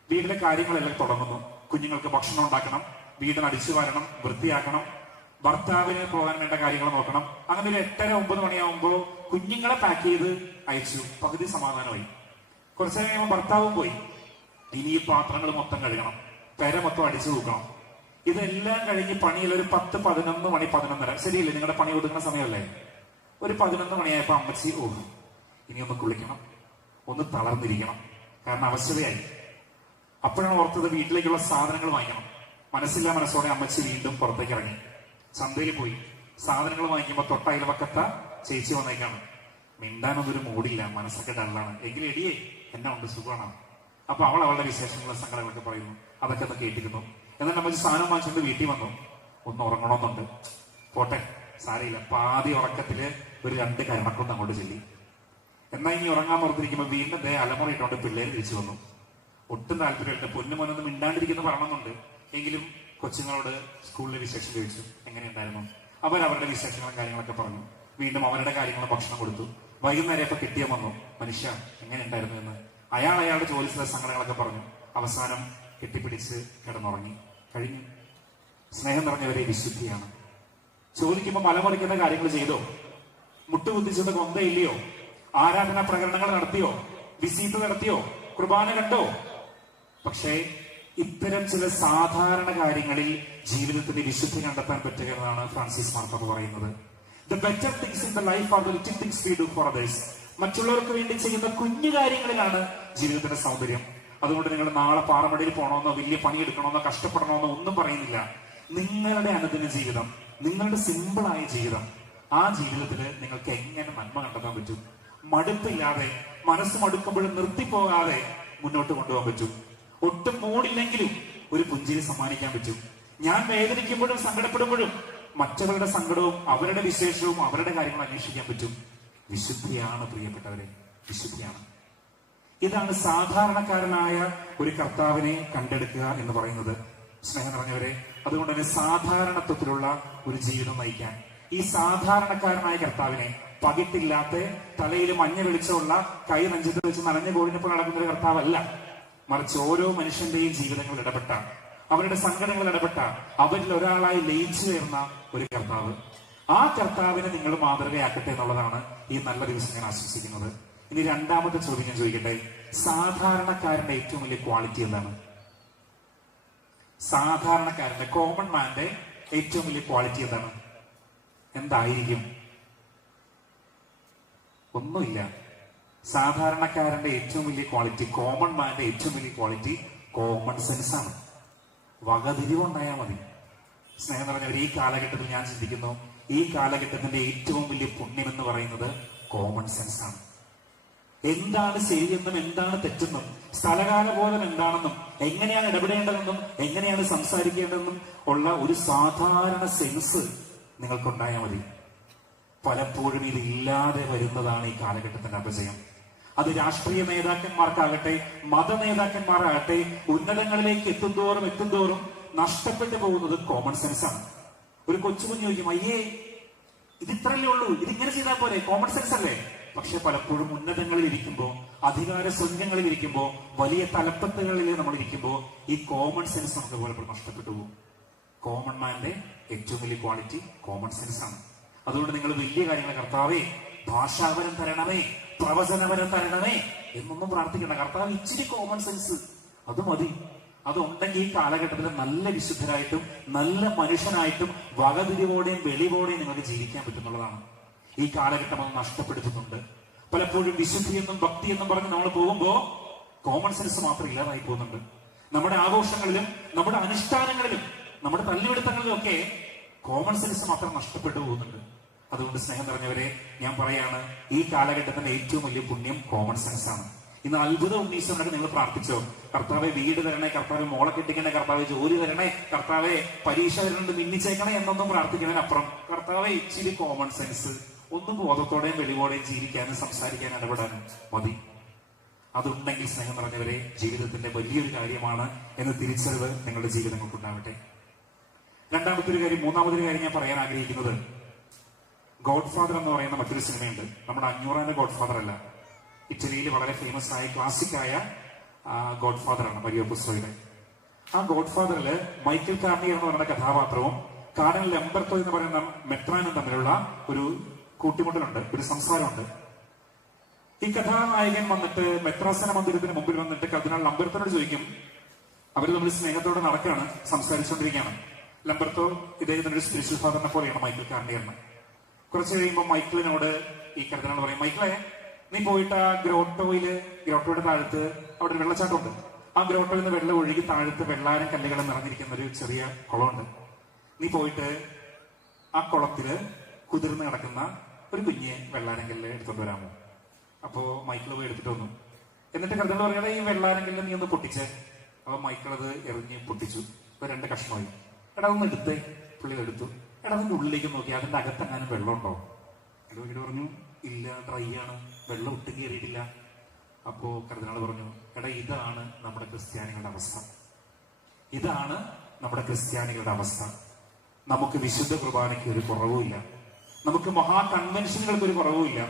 വീട്ടിലെ കാര്യങ്ങളെല്ലാം തുടങ്ങുന്നു. കുഞ്ഞുങ്ങൾക്ക് ഭക്ഷണം ഉണ്ടാക്കണം, വീടിന് അടിച്ചു വാരണം, വൃത്തിയാക്കണം, ഭർത്താവിന് പോകാൻ വേണ്ട കാര്യങ്ങൾ നോക്കണം. അങ്ങനെ ഒരു 8:30-9 മണിയാവുമ്പോൾ കുഞ്ഞുങ്ങളെ പാക്ക് ചെയ്ത് അയച്ചു. പകുതി സമാധാനമായി. കുറച്ചു നേരം കഴിയുമ്പോൾ ഭർത്താവും പോയി. ഇനി ഈ പാത്രങ്ങൾ മൊത്തം കഴുകണം, പെര മൊത്തം അടിച്ചു തൂക്കണം. ഇതെല്ലാം കഴിഞ്ഞ് പണിയിൽ ഒരു 10-11 മണി, 11:30 ശരിയല്ലേ? നിങ്ങളുടെ പണി കൊടുക്കുന്ന സമയമല്ലേ? ഒരു 11 മണിയായപ്പോ അമ്മച്ചി, ഇനി ഒന്ന് കുളിക്കണം, ഒന്ന് തളർന്നിരിക്കണം, കാരണം അവശതയായി. അപ്പോഴാണ് ഓർത്തത് വീട്ടിലേക്കുള്ള സാധനങ്ങൾ വാങ്ങിക്കണം. മനസ്സില്ല മനസ്സോടെ അമ്മച്ചി വീണ്ടും പുറത്തേക്ക് ഇറങ്ങി. ചന്തയിൽ പോയി സാധനങ്ങൾ വാങ്ങിക്കുമ്പോ തൊട്ടയൽവക്കത്ത ചേച്ചി വന്നേക്കാണ്. മിണ്ടാനൊന്നൊരു മൂടില്ല, മനസ്സൊക്കെ ഡള്ളാണ്. എങ്കിലും എടിയേ എന്നെ ഉണ്ട്, സുഖമാണ്. അപ്പൊ അവൾ അവളുടെ വിശേഷങ്ങളും സങ്കടങ്ങളൊക്കെ പറയുന്നു. അതൊക്കെ ഒന്ന് കേട്ടിരുന്നു. എന്നാൽ അമ്മച്ചി സാധനം വാങ്ങിച്ചുകൊണ്ട് വീട്ടിൽ വന്നു. ഒന്ന് ഉറങ്ങണമെന്നുണ്ട്, പോട്ടെ സാരയില്ല. പാതി ഉറക്കത്തില് ഒരു 2 കരണക്കൊന്ന് അങ്ങോട്ട് ചെല്ലി. എന്നാ ഇനി ഉറങ്ങാൻ ഓർത്തിരിക്കുമ്പോ വീണ്ടും അലമുറ ഇട്ടുകൊണ്ട് പിള്ളേര് തിരിച്ചു വന്നു. ഒട്ടും താല്പര്യമില്ല. പൊന്നുമോനൊന്നും മിണ്ടാണ്ടിരിക്കുന്നു പറയണമെന്നുണ്ട്. എങ്കിലും കൊച്ചുങ്ങളോട് സ്കൂളിലെ വിശേഷം ചോദിച്ചു, എങ്ങനെയുണ്ടായിരുന്നു? അവരവരുടെ വിശേഷങ്ങളും കാര്യങ്ങളൊക്കെ പറഞ്ഞു. വീണ്ടും അവരുടെ കാര്യങ്ങളും ഭക്ഷണം കൊടുത്തു. വൈകുന്നേരം ഇപ്പൊ കിട്ടിയ വന്നു, മനുഷ്യ എങ്ങനെയുണ്ടായിരുന്നു എന്ന്. അയാളുടെ ജോലി സ്ഥല സങ്കടങ്ങളൊക്കെ പറഞ്ഞു. അവസാനം കെട്ടിപ്പിടിച്ച് കിടന്നുറങ്ങി. കഴിഞ്ഞു. സ്നേഹം നിറഞ്ഞവരെ, വിശുദ്ധിയാണ്. ചോദിക്കുമ്പോൾ മലമറിക്കുന്ന കാര്യങ്ങൾ ചെയ്തോ? മുട്ടുകുത്തിച്ചത് കൊന്തയില്ലയോ? ആരാധനാ പ്രകടനങ്ങൾ നടത്തിയോ? വിസീറ്റ് നടത്തിയോ? കുർബാന കണ്ടോ? പക്ഷേ ഇത്തരം ചില സാധാരണ കാര്യങ്ങളിൽ ജീവിതത്തിന്റെ വിശുദ്ധി കണ്ടെത്താൻ പറ്റുക എന്നതാണ് ഫ്രാൻസിസ് മാർപ്പാപ്പ പറയുന്നത്. The better things in the life are the little things we do for others. മറ്റുള്ളവർക്ക് വേണ്ടി ചെയ്യുന്ന കുഞ്ഞു കാര്യങ്ങളിലാണ് ജീവിതത്തിന്റെ സൗന്ദര്യം. അതുകൊണ്ട് നിങ്ങൾ നാളെ പാറമടയിൽ പോകണമെന്നോ വലിയ പണിയെടുക്കണമെന്നോ കഷ്ടപ്പെടണമെന്നോ ഒന്നും പറയുന്നില്ല. നിങ്ങളുടെ അനുദിന ജീവിതം, നിങ്ങളുടെ സിമ്പിളായ ജീവിതം, ആ ജീവിതത്തിൽ നിങ്ങൾക്ക് എങ്ങനെ നന്മ കണ്ടെത്താൻ പറ്റും? മടുപ്പില്ലാതെ, മനസ്സ് മടുക്കുമ്പോഴും നിർത്തിപ്പോകാതെ മുന്നോട്ട് കൊണ്ടുപോകാൻ പറ്റും. ഒട്ടും മൂടില്ലെങ്കിലും ഒരു പുഞ്ചിരി സമ്മാനിക്കാൻ പറ്റും. ഞാൻ വേദനിക്കുമ്പോഴും സങ്കടപ്പെടുമ്പോഴും മറ്റവരുടെ സങ്കടവും അവരുടെ വിശേഷവും അവരുടെ കാര്യങ്ങൾ അന്വേഷിക്കാൻ പറ്റും. വിശുദ്ധിയാണ് പ്രിയപ്പെട്ടവരെ, വിശുദ്ധിയാണ്. ഇതാണ് സാധാരണക്കാരനായ ഒരു കർത്താവിനെ കണ്ടെടുക്കുക എന്ന് പറയുന്നത്. സ്നേഹം നിറഞ്ഞവരെ, അതുകൊണ്ട് തന്നെ സാധാരണത്വത്തിലുള്ള ഒരു ജീവിതം നയിക്കാൻ ഈ സാധാരണക്കാരനായ കർത്താവിനെ, പകിട്ടില്ലാത്ത തലയിൽ മഞ്ഞ വെളിച്ചമുള്ള കൈ നെഞ്ചത്ത് വെച്ച് നനഞ്ഞ കോഴിനിപ്പോൾ നടക്കുന്ന ഒരു കർത്താവല്ല, മറിച്ച് ഓരോ മനുഷ്യന്റെയും ജീവിതങ്ങളിൽ ഇടപെട്ട, അവരുടെ സങ്കടങ്ങളിൽ ഇടപെട്ട, അവരിൽ ഒരാളായി ലയിച്ചു ചേർന്ന ഒരു കർത്താവ്. ആ കർത്താവിനെ നിങ്ങൾ മാതൃകയാക്കട്ടെ എന്നുള്ളതാണ് ഈ നല്ല ദിവസം ഞാൻ ആശംസിക്കുന്നത്. ഇനി രണ്ടാമത്തെ ചോദ്യം ഞാൻ ചോദിക്കട്ടെ, സാധാരണക്കാരന്റെ ഏറ്റവും വലിയ ക്വാളിറ്റി എന്താണ്? സാധാരണക്കാരന്റെ, കോമൺ മാന്റെ ഏറ്റവും വലിയ ക്വാളിറ്റി എന്താണ്? എന്തായിരിക്കും? ഒന്നുമില്ല. സാധാരണക്കാരന്റെ ഏറ്റവും വലിയ ക്വാളിറ്റി, കോമൺ മാന്റെ ഏറ്റവും വലിയ ക്വാളിറ്റി കോമൺ സെൻസ് ആണ്. വകതിരിവുണ്ടായാൽ മതി. സ്നേഹം പറഞ്ഞവർ, ഈ കാലഘട്ടത്തിൽ ഞാൻ ചിന്തിക്കുന്നു, ഈ കാലഘട്ടത്തിന്റെ ഏറ്റവും വലിയ പുണ്യം എന്ന് പറയുന്നത് കോമൺ സെൻസ് ആണ്. എന്താണ് ശരിയെന്നും എന്താണ് തെറ്റെന്നും സ്ഥലകാലബോധം എന്താണെന്നും എങ്ങനെയാണ് ഇടപെടേണ്ടതെന്നും എങ്ങനെയാണ് സംസാരിക്കേണ്ടതെന്നും ഉള്ള ഒരു സാധാരണ സെൻസ് നിങ്ങൾക്കുണ്ടായാൽ മതി. പലപ്പോഴും ഇത് ഇല്ലാതെ വരുന്നതാണ് ഈ കാലഘട്ടത്തിന്റെ അപജയം. അത് രാഷ്ട്രീയ നേതാക്കന്മാർക്കാകട്ടെ, മത നേതാക്കന്മാരാകട്ടെ, ഉന്നതങ്ങളിലേക്ക് എത്തുന്തോറും നഷ്ടപ്പെട്ടു പോകുന്നത് കോമൺ സെൻസ് ആണ്. ഒരു കൊച്ചുകുഞ്ഞു ചോദിക്കും, അയ്യേ ഇത് ഇത്രയല്ലേ ഉള്ളൂ, ഇതിങ്ങനെ ചെയ്താൽ പോരെ, കോമൺ സെൻസ് അല്ലേ? പക്ഷെ പലപ്പോഴും ഉന്നതങ്ങളിൽ ഇരിക്കുമ്പോൾ, അധികാര സ്വന്തങ്ങളിൽ ഇരിക്കുമ്പോൾ, വലിയ തലപ്പത്തുകളിൽ നമ്മൾ ഇരിക്കുമ്പോൾ ഈ കോമൺ സെൻസ് നമുക്ക് പലപ്പോഴും നഷ്ടപ്പെട്ടു പോകും. കോമൺ മാന്റെ ഏറ്റവും വലിയ ക്വാളിറ്റി കോമൺ സെൻസ് ആണ്. അതുകൊണ്ട് നിങ്ങൾ വലിയ കാര്യങ്ങൾ, കർത്താവേ ഭാഷാപരം തരണമേ, പ്രവചനപരം തരണമേ എന്നൊന്നും പ്രാർത്ഥിക്കണ്ട. കർത്താവ് ഇച്ചിരി കോമൺ സെൻസ് അത് മതി. അതുണ്ടെങ്കിൽ ഈ കാലഘട്ടത്തിൽ നല്ല വിശുദ്ധരായിട്ടും നല്ല മനുഷ്യനായിട്ടും വകതിരിവോടെയും വെളിവോടെയും നിങ്ങൾക്ക് ജീവിക്കാൻ പറ്റുന്നുള്ളതാണ്. ഈ കാലഘട്ടം അത് നഷ്ടപ്പെടുത്തുന്നുണ്ട്. പലപ്പോഴും വിശുദ്ധിയെന്നും ഭക്തിയെന്നും പറഞ്ഞ് നമ്മൾ പോകുമ്പോ കോമൺ സെൻസ് മാത്രം ഇല്ലാതായി പോകുന്നുണ്ട്. നമ്മുടെ ആഘോഷങ്ങളിലും നമ്മുടെ അനുഷ്ഠാനങ്ങളിലും നമ്മുടെ തല്ലുപിടുത്തങ്ങളിലും ഒക്കെ കോമൺ സെൻസ് മാത്രം നഷ്ടപ്പെട്ടു പോകുന്നുണ്ട്. അതുകൊണ്ട് സ്നേഹം നിറഞ്ഞവരെ, ഞാൻ പറയാണ്, ഈ കാലഘട്ടത്തിന്റെ ഏറ്റവും വലിയ പുണ്യം കോമൺ സെൻസ് ആണ്. ഇന്ന് അത്ഭുത ഉണ്ണീശ്വരനൊക്കെ നിങ്ങൾ പ്രാർത്ഥിച്ചോ? കർത്താവെ വീട് തരണേ, കർത്താവെ മോളെ കെട്ടിക്കണേ, കർത്താവെ ജോലി തരണേ, കർത്താവെ പരീക്ഷ തരണേ, മിന്നിച്ചേക്കണേ എന്നൊന്നും പ്രാർത്ഥിക്കുന്നതിനപ്പുറം കർത്താവെ ഇച്ചിരി കോമൺ സെൻസ്, ഒന്നും ബോധത്തോടെയും വെളിവോടെയും ജീവിക്കാനും സംസാരിക്കാനും ഇടപെടാനും മതി. അതുണ്ടെങ്കിൽ സ്നേഹം നിറഞ്ഞവരെ, ജീവിതത്തിന്റെ വലിയൊരു കാര്യമാണ് എന്ന തിരിച്ചറിവ് നിങ്ങളുടെ ജീവിതങ്ങൾക്കുണ്ടാവട്ടെ. രണ്ടാമത്തൊരു കാര്യം, മൂന്നാമതൊരു കാര്യം ഞാൻ പറയാൻ ആഗ്രഹിക്കുന്നത്, ഗോഡ് ഫാദർ എന്ന് പറയുന്ന മറ്റൊരു സിനിമയുണ്ട്. നമ്മുടെ 500 ഗോഡ് ഫാദർ അല്ല, ഇറ്റലിയിൽ വളരെ ഫേമസ് ആയ ക്ലാസിക്കായ ഗോഡ് ഫാദർ ആണ് മരിയോ പുസ്തോയുടെ. ആ ഗോഡ് ഫാദറില് മൈക്കൽ കാർണിയർ എന്ന് പറയുന്ന കഥാപാത്രവും കാർഡിനൽ ലംബർട്ടോ എന്ന് പറയുന്ന മെത്രാനും തമ്മിലുള്ള ഒരു കൂട്ടിമുട്ടലുണ്ട്, ഒരു സംസാരമുണ്ട്. ഈ കഥാനായകൻ വന്നിട്ട് മെത്രാസന മന്ദിരത്തിന് മുമ്പിൽ വന്നിട്ട് കർദിനാൾ ലംബർത്തോനോട് ചോദിക്കും. അവർ തമ്മിൽ സ്നേഹത്തോടെ നടക്കുകയാണ്, സംസാരിച്ചുകൊണ്ടിരിക്കുകയാണ്. ലംബർട്ടോ ഇദ്ദേഹത്തിന്റെ ഒരു സ്പിരിച്വൽ ഫാദറിനെ പോലെയാണ് മൈക്കൽ കാർണിയറിന്. കുറച്ച് കഴിയുമ്പോൾ മൈക്കിളിനോട് ഈ കർദിനാൾ പറയും, മൈക്കിളെ നീ പോയിട്ട് ആ ഗ്രോട്ടോയുടെ താഴത്ത് അവിടെ ഒരു വെള്ളച്ചാട്ടമുണ്ട്. ആ ഗ്രോട്ടോയിൽ നിന്ന് വെള്ളം ഒഴുകി താഴത്ത് വെള്ളാരം കല്ലുകൾ നിറഞ്ഞിരിക്കുന്ന ഒരു ചെറിയ കുളമുണ്ട്. നീ പോയിട്ട് ആ കുളത്തില് കുതിർന്ന് കിടക്കുന്ന ഒരു കുഞ്ഞ് വെള്ളാരം കല്ല് എടുത്തോണ്ട് വരാമോ? അപ്പോ മൈക്കിൾ പോയി എടുത്തിട്ട് വന്നു. എന്നിട്ട് കർദിനാൾ പറയുന്നത്, ഈ വെള്ളാരം കല്ല് നീ ഒന്ന് പൊട്ടിച്ചേ. അപ്പൊ മൈക്കിൾ അത് എറിഞ്ഞ് പൊട്ടിച്ചു. ഇപ്പൊ 2 കഷ്ണമായി. എടാ ഒന്ന് എടുത്തേ. പുള്ളി എടുത്തു. എടാ അതിന്റെ ഉള്ളിലേക്ക് നോക്കി, അതിന്റെ അകത്തെങ്ങാനും വെള്ളമുണ്ടോ? ഇവിടെ പറഞ്ഞു, ഇല്ല, ഡ്രൈ ആണ്, വെള്ളം ഒട്ടും കയറിയിട്ടില്ല. അപ്പോ കർദിനാൾ പറഞ്ഞു, എടാ ഇതാണ് നമ്മുടെ ക്രിസ്ത്യാനികളുടെ അവസ്ഥ. ഇതാണ് നമ്മുടെ ക്രിസ്ത്യാനികളുടെ അവസ്ഥ. നമുക്ക് വിശുദ്ധ കുർബാനയ്ക്ക് ഒരു കുറവുമില്ല, നമുക്ക് മഹാ കൺവെൻഷനുകൾക്ക് ഒരു കുറവുമില്ല,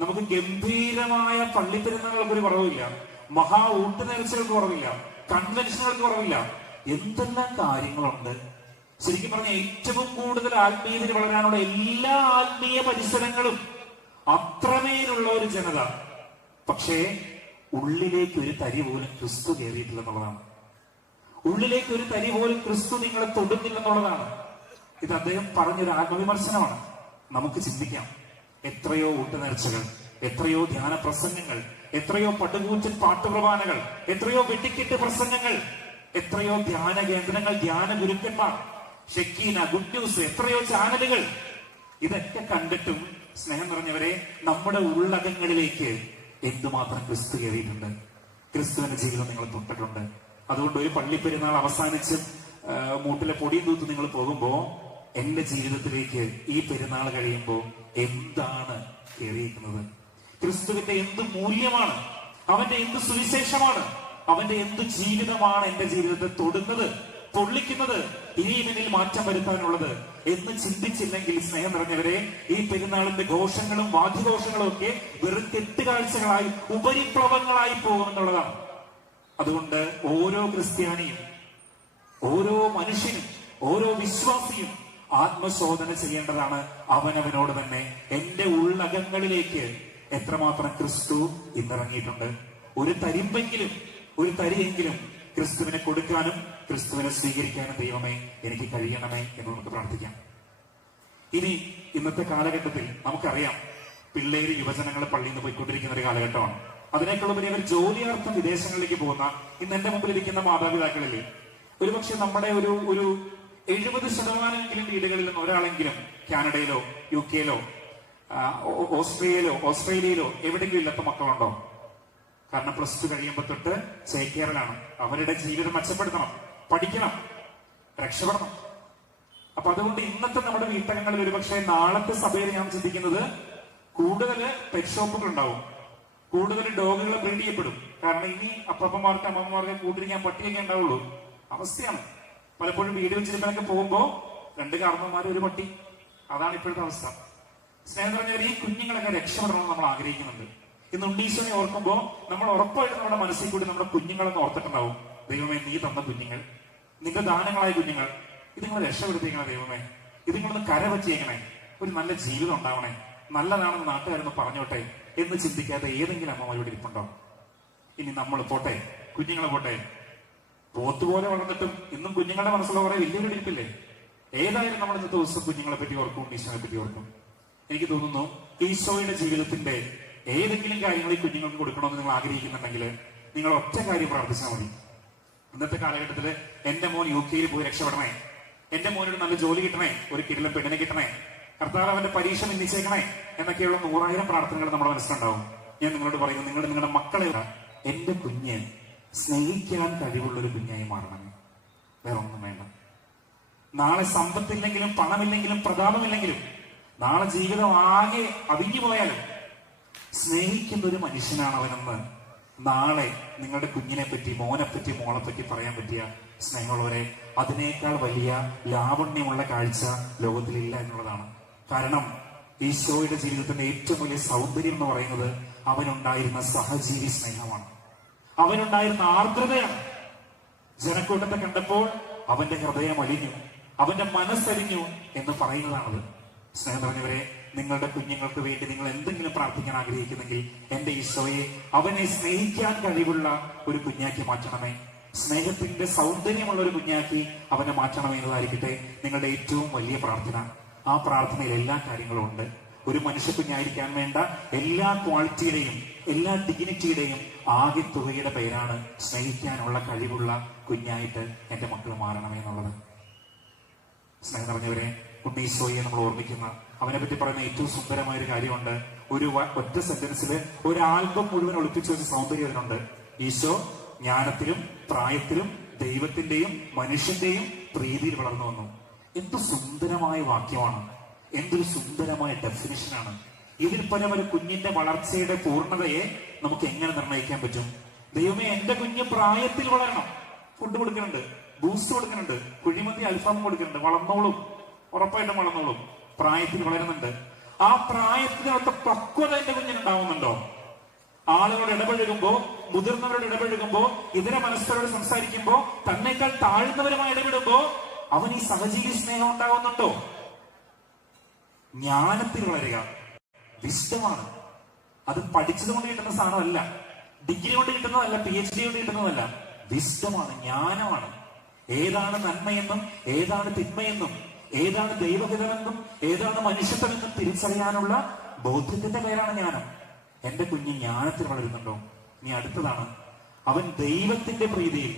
നമുക്ക് ഗംഭീരമായ പള്ളിപ്പെരുന്നാളുകൾക്ക് ഒരു കുറവില്ല, മഹാ ഊട്ടുനേർച്ചകൾക്ക് കുറവില്ല, കൺവെൻഷനുകൾക്ക് കുറവില്ല. എന്തെല്ലാം കാര്യങ്ങളുണ്ട്. ശരിക്കും പറഞ്ഞ ഏറ്റവും കൂടുതൽ ആത്മീയതയിൽ വളരാനുള്ള എല്ലാ ആത്മീയ പരിസരങ്ങളും അത്രമേലുള്ള ഒരു ജനത. പക്ഷേ ഉള്ളിലേക്ക് ഒരു തരി പോലും ക്രിസ്തു കയറിയിട്ടില്ലെന്നുള്ളതാണ്. ഉള്ളിലേക്ക് ഒരു തരി പോലും ക്രിസ്തു നിങ്ങളെ തൊടുന്നില്ലെന്നുള്ളതാണ്. ഇത് അദ്ദേഹം പറഞ്ഞൊരു ആത്മവിമർശനമാണ്. നമുക്ക് ചിന്തിക്കാം, എത്രയോ ഊട്ടുനേർച്ചകൾ, എത്രയോ ധ്യാന പ്രസംഗങ്ങൾ, എത്രയോ പടുകൂറ്റൻ പാട്ടുപ്രവാനകൾ, എത്രയോ വെട്ടിക്കെട്ട് പ്രസംഗങ്ങൾ, എത്രയോ ധ്യാന കേന്ദ്രങ്ങൾ, ധ്യാന ഗുരുക്കന്മാർ, ഷെക്കീന, ഗുഡ് ന്യൂസ്, എത്രയോ ചാനലുകൾ. ഇതൊക്കെ കണ്ടിട്ടും സ്നേഹം നിറഞ്ഞവരെ, നമ്മുടെ ഉള്ളകങ്ങളിലേക്ക് എന്തുമാത്രം ക്രിസ്തു കയറിയിട്ടുണ്ട്, ക്രിസ്തുവിന്റെ ജീവിതം നിങ്ങൾ തൊട്ടിട്ടുണ്ട്. അതുകൊണ്ട് ഒരു പള്ളിപ്പെരുന്നാൾ അവസാനിച്ച് മൂട്ടിലെ പൊടിയും തൂത്ത് നിങ്ങൾ പോകുമ്പോ എന്റെ ജീവിതത്തിലേക്ക് ഈ പെരുന്നാൾ കഴിയുമ്പോ എന്താണ് കയറിയിരിക്കുന്നത്? ക്രിസ്തുവിന്റെ എന്ത് മൂല്യമാണ്, അവന്റെ എന്ത് സുവിശേഷമാണ്, അവന്റെ എന്ത് ജീവിതമാണ് എന്റെ ജീവിതത്തെ തൊടുന്നത്, പൊള്ളിക്കുന്നത്, ഇനിയും എന്നിൽ മാറ്റം വരുത്താനുള്ളത് എന്ന് ചിന്തിച്ചില്ലെങ്കിൽ സ്നേഹം നിറഞ്ഞവരെ, ഈ പെരുന്നാളിന്റെ ഘോഷങ്ങളും വാദ്യഘോഷങ്ങളും ഒക്കെ വെറും കെട്ടുകാഴ്ചകളായി ഉപരിപ്ലവങ്ങളായി പോകുമെന്നുള്ളതാണ്. അതുകൊണ്ട് ഓരോ ക്രിസ്ത്യാനിയും, ഓരോ മനുഷ്യനും, ഓരോ വിശ്വാസിയും ആത്മശോധന ചെയ്യേണ്ടതാണ് അവനവനോട് തന്നെ. എന്റെ ഉള്ളകങ്ങളിലേക്ക് എത്രമാത്രം ക്രിസ്തു ഇന്നിറങ്ങിയിട്ടുണ്ട്? ഒരു തരിമ്പെങ്കിലും, ഒരു തരിയെങ്കിലും ക്രിസ്തുവിനെ കൊടുക്കാനും ക്രിസ്തുവിനെ സ്വീകരിക്കാനും ദൈവമേ എനിക്ക് കഴിയണമേ എന്ന് നമുക്ക് പ്രാർത്ഥിക്കാം. ഇനി ഇന്നത്തെ കാലഘട്ടത്തിൽ നമുക്കറിയാം, പിള്ളേര് യുവജനങ്ങൾ പള്ളിയിൽ നിന്ന് പോയിക്കൊണ്ടിരിക്കുന്ന ഒരു കാലഘട്ടമാണ്. അതിനേക്കുള്ളവരെ അവർ ജോലിയാർത്ഥം വിദേശങ്ങളിലേക്ക് പോകുന്ന ഇന്ന് എന്റെ മുമ്പിലിരിക്കുന്ന മാതാപിതാക്കളില്ലേ, ഒരുപക്ഷെ നമ്മുടെ ഒരു 70% വീടുകളിൽ നിന്ന് ഒരാളെങ്കിലും കാനഡയിലോ UK ഓസ്ട്രേലിയയിലോ എവിടെയെങ്കിലും ഇല്ലാത്ത മക്കളുണ്ടോ? കാരണം +2 കഴിയുമ്പോൾ തൊട്ട് ചേക്കേറലാണ്. അവരുടെ ജീവിതം മെച്ചപ്പെടുത്തണം, പഠിക്കണം, രക്ഷപ്പെടണം. അപ്പൊ അതുകൊണ്ട് ഇന്നത്തെ നമ്മുടെ വീട്ടകങ്ങളിൽ ഒരുപക്ഷെ നാളത്തെ സഭയിൽ ഞാൻ ചിന്തിക്കുന്നത് കൂടുതൽ പെറ്റ് ഷോപ്പുകൾ ഉണ്ടാവും, കൂടുതൽ ഡോഗുകൾ ബ്രീഡ് ചെയ്യപ്പെടും. കാരണം ഇനി അപ്പന്മാർക്ക് അമ്മമാർക്ക് കൂട്ടിരിക്കാൻ പട്ടിയൊക്കെ ഉണ്ടാവുള്ളൂ. അവസ്ഥയാണ്. പലപ്പോഴും വീട് വെച്ചിരിക്കാനൊക്കെ പോകുമ്പോ 2 കാരണവന്മാർ 1 പട്ടി. അതാണ് ഇപ്പോഴത്തെ അവസ്ഥ. സ്നേഹം പറഞ്ഞാൽ ഈ കുഞ്ഞുങ്ങളൊക്കെ രക്ഷപ്പെടണമെന്ന് നമ്മൾ ആഗ്രഹിക്കുന്നുണ്ട്. ഇന്ന് ഉണ്ണീശോനെ ഓർക്കുമ്പോ നമ്മൾ ഉറപ്പായിട്ട് നമ്മുടെ മനസ്സിൽ കൂടി നമ്മുടെ കുഞ്ഞുങ്ങളെന്ന് ഓർത്തിട്ടുണ്ടാവും. ദൈവമേ, നീ തന്ന കുഞ്ഞുങ്ങൾ, നിന്റെ ദാനങ്ങളായ കുഞ്ഞുങ്ങൾ, ഇത് നിങ്ങൾ രക്ഷപ്പെടുത്തിയേക്കണേ ദൈവമേ, ഇത് നിങ്ങളൊന്ന് കരവച്ചേക്കണേ, ഒരു നല്ല ജീവിതം ഉണ്ടാവണേ, നല്ലതാണെന്ന് നാട്ടുകാരൊന്ന് പറഞ്ഞോട്ടെ എന്ന് ചിന്തിക്കാതെ ഏതെങ്കിലും അമ്മമാരോട് ഇരിപ്പുണ്ടോ? ഇനി നമ്മൾ പോട്ടെ, കുഞ്ഞുങ്ങളെ പോട്ടെ, പോത്തുപോലെ വളർന്നിട്ടും ഇന്നും കുഞ്ഞുങ്ങളുടെ മനസ്സുള്ള കുറെ വലിയൊരു ഇരിപ്പില്ലേ? ഏതായാലും നമ്മൾ ഇന്നത്തെ ദിവസം കുഞ്ഞുങ്ങളെ പറ്റി ഓർക്കും, ഈശോനെ പറ്റി ഓർക്കും. എനിക്ക് തോന്നുന്നു ഈശോയുടെ ജീവിതത്തിന്റെ ഏതെങ്കിലും കാര്യങ്ങൾ ഈ കുഞ്ഞുങ്ങൾക്ക് കൊടുക്കണമെന്ന് നിങ്ങൾ ആഗ്രഹിക്കുന്നുണ്ടെങ്കിൽ നിങ്ങൾ ഒറ്റ കാര്യം പ്രാർത്ഥിച്ചാൽ മതി. ഇന്നത്തെ കാലഘട്ടത്തിൽ എന്റെ മോൻ UK പോയി രക്ഷപ്പെടണേ, എന്റെ മോനൊരു നല്ല ജോലി കിട്ടണേ, ഒരു കിടിലൻ പെണ്ണിനെ കിട്ടണേ, കർത്താവ് അവന്റെ പരീക്ഷ നിന്നിച്ചേക്കണേ എന്നൊക്കെയുള്ള 100,000 പ്രാർത്ഥനകൾ നമ്മുടെ മനസ്സിലുണ്ടാവും. ഞാൻ നിങ്ങളോട് പറയുന്നു, നിങ്ങളുടെ മക്കളെ എന്റെ കുഞ്ഞ് സ്നേഹിക്കാൻ കഴിവുള്ള ഒരു കുഞ്ഞായി മാറണമേ, വേറെ ഒന്നും വേണ്ട. നാളെ സമ്പത്തില്ലെങ്കിലും പണമില്ലെങ്കിലും പ്രതാപമില്ലെങ്കിലും നാളെ ജീവിതം ആകെ അവിഞ്ഞു പോയാലും സ്നേഹിക്കുന്ന ഒരു മനുഷ്യനാണ് അവനെന്ന് നാളെ നിങ്ങളുടെ കുഞ്ഞിനെ പറ്റി, മോനെ പറ്റി, മോളെ പറ്റി പറയാൻ പറ്റിയ സ്നേഹമുള്ളവരെ, അതിനേക്കാൾ വലിയ ലാവണ്യമുള്ള കാഴ്ച ലോകത്തിലില്ല എന്നുള്ളതാണ്. കാരണം ഈശോയുടെ ജീവിതത്തിന്റെ ഏറ്റവും വലിയ സൗന്ദര്യം എന്ന് പറയുന്നത് അവനുണ്ടായിരുന്ന സഹജീവി സ്നേഹമാണ്, അവനുണ്ടായിരുന്ന ആർദ്രതയാണ്. ജനക്കൂട്ടത്തെ കണ്ടപ്പോൾ അവന്റെ ഹൃദയം അലിഞ്ഞു, അവന്റെ മനസ്സലിഞ്ഞു എന്ന് പറയുന്നതാണത്. സ്നേഹം പറഞ്ഞവരെ, നിങ്ങളുടെ കുഞ്ഞുങ്ങൾക്ക് വേണ്ടി നിങ്ങൾ എന്തെങ്കിലും പ്രാർത്ഥിക്കാൻ ആഗ്രഹിക്കുന്നെങ്കിൽ എന്റെ ഈശോയെ അവനെ സ്നേഹിക്കാൻ കഴിവുള്ള ഒരു കുഞ്ഞാക്കി മാറ്റണമേ, സ്നേഹത്തിന്റെ സൗന്ദര്യമുള്ള ഒരു കുഞ്ഞാക്കി അവനെ മാറ്റണമേ എന്നതായിരിക്കട്ടെ നിങ്ങളുടെ ഏറ്റവും വലിയ പ്രാർത്ഥന. ആ പ്രാർത്ഥനയിൽ എല്ലാ കാര്യങ്ങളും ഉണ്ട്. ഒരു മനുഷ്യ കുഞ്ഞായിരിക്കാൻ വേണ്ട എല്ലാ ക്വാളിറ്റിയുടെയും എല്ലാ ഡിഗ്നിറ്റിയുടെയും ആകെ തുകയുടെ പേരാണ് സ്നേഹിക്കാനുള്ള കഴിവുള്ള കുഞ്ഞായിട്ട് എന്റെ മക്കൾ മാറണമേ എന്നുള്ളത്. സ്നേഹം പറഞ്ഞവരെ, ഉണ്ണീശോയെ നമ്മൾ ഓർമ്മിക്കുന്ന, അവനെ പറ്റി പറയുന്ന ഏറ്റവും സുന്ദരമായ ഒരു കാര്യമുണ്ട്. ഒരു ഒറ്റ സെന്റൻസിൽ ഒരു ആൽബം മുഴുവൻ ഒളിപ്പിച്ച ഒരു സൗന്ദര്യം അതിനുണ്ട്. ഈശോ ജ്ഞാനത്തിലും പ്രായത്തിലും ദൈവത്തിന്റെയും മനുഷ്യന്റെയും പ്രീതിയിൽ വളർന്നു വന്നു. എന്ത് സുന്ദരമായ വാക്യമാണ്, എന്തൊരു സുന്ദരമായ ഡെഫിനിഷനാണ്. ഇതിൽ പരം ഒരു കുഞ്ഞിന്റെ വളർച്ചയുടെ പൂർണ്ണതയെ നമുക്ക് എങ്ങനെ നിർണ്ണയിക്കാൻ പറ്റും? ദൈവമേ, എന്റെ കുഞ്ഞ് പ്രായത്തിൽ വളരണം. ഫുഡ് കൊടുക്കുന്നുണ്ട്, ബൂസ്റ്റ് കൊടുക്കുന്നുണ്ട്, കുഴിമന്തി അൽഫാം കൊടുക്കുന്നുണ്ട്, വളർന്നോളും, ഉറപ്പായിട്ടും വളർന്നോളും. പ്രായത്തിൽ വളരുന്നുണ്ട്. ആ പ്രായത്തിനകത്ത് പക്വത എന്റെ കുഞ്ഞിനുണ്ടാവുന്നുണ്ടോ? ആളുകളോട് ഇടപഴകുമ്പോ, മുതിർന്നവരോട് ഇടപഴകുമ്പോ, ഇതര മനസ്സരോട് സംസാരിക്കുമ്പോ, തന്നേക്കാൾ താഴ്ന്നവരുമായി ഇടപെടുമ്പോ അവൻ ഈ സഹജീവി സ്നേഹം ഉണ്ടാവുന്നുണ്ടോ? ജ്ഞാനത്തിൽ വളരുക വിശുദ്ധമാണ്. അത് പഠിച്ചത് കൊണ്ട് കിട്ടുന്ന സാധനമല്ല, ഡിഗ്രി കൊണ്ട് കിട്ടുന്നതല്ല, PhD കൊണ്ട് കിട്ടുന്നതല്ല. വിശുദ്ധമാണ്, ജ്ഞാനമാണ്. ഏതാണ് നന്മയെന്നും ഏതാണ് തിന്മയെന്നും ഏതാണ് ദൈവഹിതമെന്നും ഏതാണ് മനുഷ്യത്വമെന്നും തിരിച്ചറിയാനുള്ള ബോധ്യത്തിന്റെ പേരാണ് ജ്ഞാനം. എന്റെ കുഞ്ഞ് ജ്ഞാനത്തിൽ വളരുന്നുണ്ടോ? ഇനി അടുത്തതാണ്, അവൻ ദൈവത്തിന്റെ പ്രീതിയിൽ,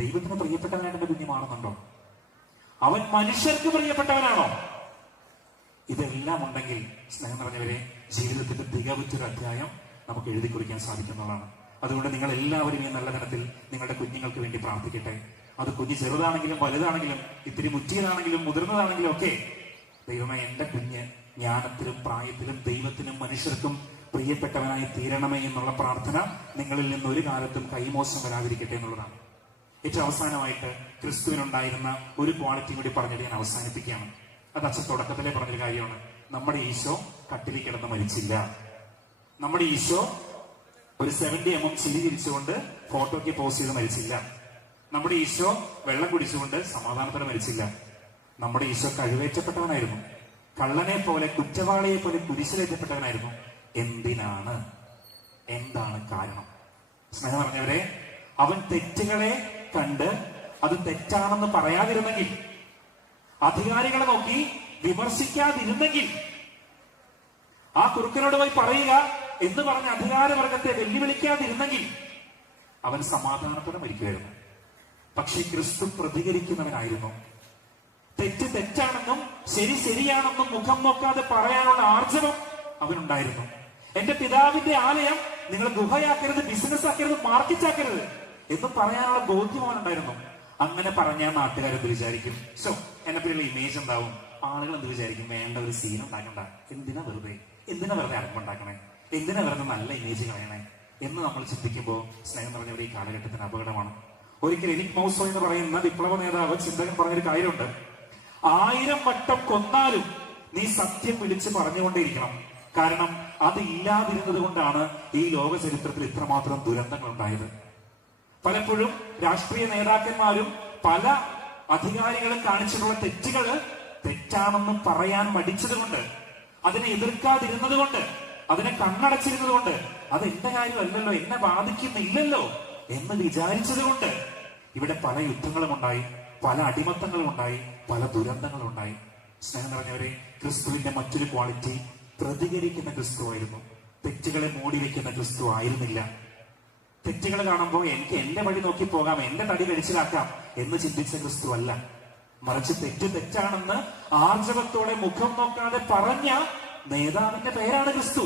ദൈവത്തിന് പ്രിയപ്പെട്ടവനായിട്ട് എന്റെ കുഞ്ഞ് മാറുന്നുണ്ടോ? അവൻ മനുഷ്യർക്ക് പ്രിയപ്പെട്ടവനാണോ? ഇതെല്ലാം ഉണ്ടെങ്കിൽ സ്നേഹം പറഞ്ഞവരെ, ജീവിതത്തിന്റെ തികവുറ്റൊരു അധ്യായം നമുക്ക് എഴുതി കുറിക്കാൻ സാധിക്കുന്നതാണ്. അതുകൊണ്ട് നിങ്ങൾ എല്ലാവരും ഈ നല്ല ദിനത്തിൽ നിങ്ങളുടെ കുഞ്ഞുങ്ങൾക്ക് വേണ്ടി പ്രാർത്ഥിക്കട്ടെ. അത് കുഞ്ഞ് ചെറുതാണെങ്കിലും വലുതാണെങ്കിലും ഇത്തിരി മുറ്റിയതാണെങ്കിലും മുതിർന്നതാണെങ്കിലും ഒക്കെ, ദൈവമേ, എന്റെ കുഞ്ഞ് ജ്ഞാനത്തിലും പ്രായത്തിലും ദൈവത്തിനും മനുഷ്യർക്കും പ്രിയപ്പെട്ടവനായി തീരണമേ എന്നുള്ള പ്രാർത്ഥന നിങ്ങളിൽ നിന്ന് ഒരു കാലത്തും കൈമോശം വരാതിരിക്കട്ടെ എന്നുള്ളതാണ്. ഏറ്റവും അവസാനമായിട്ട് ക്രിസ്തുവിനുണ്ടായിരുന്ന ഒരു ക്വാളിറ്റി കൂടി പറഞ്ഞിട്ട് ഞാൻ അവസാനിപ്പിക്കുകയാണ്. അത് അച്ഛൻ തുടക്കത്തിലെ പറഞ്ഞൊരു കാര്യമാണ്. നമ്മുടെ ഈശോ കട്ടിലിൽ കിടന്ന് മരിച്ചില്ല. നമ്മുടെ ഈശോ ഒരു 70 mm ചിരി ചിരിച്ചുകൊണ്ട് ഫോട്ടോയ്ക്ക് പോസ്റ്റ് ചെയ്ത് മരിച്ചില്ല. നമ്മുടെ ഈശോ വെള്ളം കുടിച്ചുകൊണ്ട് സമാധാനത്തോടെ മരിച്ചില്ല. നമ്മുടെ ഈശോ കഴിവേറ്റപ്പെട്ടവനായിരുന്നു. കള്ളനെ പോലെ, കുറ്റവാളിയെ പോലെ കുരിശിലേറ്റപ്പെട്ടവനായിരുന്നു. എന്തിനാണ്? എന്താണ് കാരണം? സ്നേഹം പറഞ്ഞവരെ, അവൻ തെറ്റുകളെ കണ്ട് അത് തെറ്റാണെന്ന് പറയാതിരുന്നെങ്കിൽ, അധികാരികളെ നോക്കി വിമർശിക്കാതിരുന്നെങ്കിൽ, ആ കുറുക്കനോട് പോയി പറയുക എന്ന് പറഞ്ഞ അധികാരവർഗത്തെ വെല്ലുവിളിക്കാതിരുന്നെങ്കിൽ അവൻ സമാധാനത്തോടെ മരിക്കുമായിരുന്നു. പക്ഷെ ക്രിസ്തു പ്രതികരിക്കുന്നവനായിരുന്നു. തെറ്റ് തെറ്റാണെന്നും ശരി ശരിയാണെന്നും മുഖം നോക്കാതെ പറയാനുള്ള ആർജവം അവനുണ്ടായിരുന്നു. എന്റെ പിതാവിന്റെ ആലയം നിങ്ങൾ ഗുഹയാക്കരുത്, ബിസിനസ് ആക്കരുത്, മാർക്കറ്റ് ആക്കരുത് എന്ന് പറയാനുള്ള ബോധ്യം അവനുണ്ടായിരുന്നു. അങ്ങനെ പറഞ്ഞാൽ നാട്ടുകാരെന്ത് വിചാരിക്കും? സോ എന്നെ പറ്റിയുള്ള ഇമേജ് ഉണ്ടാവും. ആളുകൾ എന്ത് വിചാരിക്കും? വേണ്ട, ഒരു സീൻ ഉണ്ടാക്കണ്ട, എന്തിനാ വെറുതെ അരമ്പുണ്ടാക്കണേ, എന്തിനാ വെറുതെ നല്ല ഇമേജ് കളയണേ എന്ന് നമ്മൾ ചിന്തിക്കുമ്പോൾ സ്നേഹം നിറഞ്ഞവർ ഈ കാലഘട്ടത്തിന് അപകടമാണ്. ഒരിക്കൽ എരിക് മൗസോ എന്ന് പറയുന്ന വിപ്ലവ നേതാവ്, ചിന്തകൻ പറഞ്ഞൊരു കാര്യമുണ്ട്: 1000 വട്ടം കൊന്നാലും നീ സത്യം വിളിച്ച് പറഞ്ഞുകൊണ്ടേയിരിക്കണം. കാരണം അത് ഇല്ലാതിരുന്നത് കൊണ്ടാണ് ഈ ലോക ചരിത്രത്തിൽ ഇത്രമാത്രം ദുരന്തങ്ങൾ ഉണ്ടായത്. പലപ്പോഴും രാഷ്ട്രീയ നേതാക്കന്മാരും പല അധികാരികളും കാണിച്ചിട്ടുള്ള തെറ്റുകൾ തെറ്റാണെന്ന് പറയാൻ മടിച്ചത് കൊണ്ട്, അതിനെ എതിർക്കാതിരുന്നത് കൊണ്ട്, അതിനെ കണ്ണടച്ചിരുന്നത് കൊണ്ട്, അത് എന്റെ കാര്യമല്ലല്ലോ, എന്നെ ബാധിക്കുന്നില്ലല്ലോ എന്ന് വിചാരിച്ചത് കൊണ്ട് ഇവിടെ പല യുദ്ധങ്ങളും ഉണ്ടായി, പല അടിമത്തങ്ങളും ഉണ്ടായി, പല ദുരന്തങ്ങളും ഉണ്ടായി. സ്നേഹം നിറഞ്ഞവരെ, ക്രിസ്തുവിന്റെ മറ്റൊരു ക്വാളിറ്റി പ്രതികരിക്കുന്ന ക്രിസ്തു ആയിരുന്നു. തെറ്റുകളെ മൂടി വെക്കുന്ന ക്രിസ്തു ആയിരുന്നില്ല. തെറ്റുകൾ കാണുമ്പോൾ എനിക്ക് എന്റെ വഴി നോക്കി പോകാം, എന്റെ തടി കഴിച്ചിലാക്കാം എന്ന് ചിന്തിച്ച ക്രിസ്തു അല്ല. മറിച്ച് തെറ്റാണെന്ന് ആർജവത്തോടെ മുഖം നോക്കാതെ പറഞ്ഞ നേതാവിന്റെ പേരാണ് ക്രിസ്തു.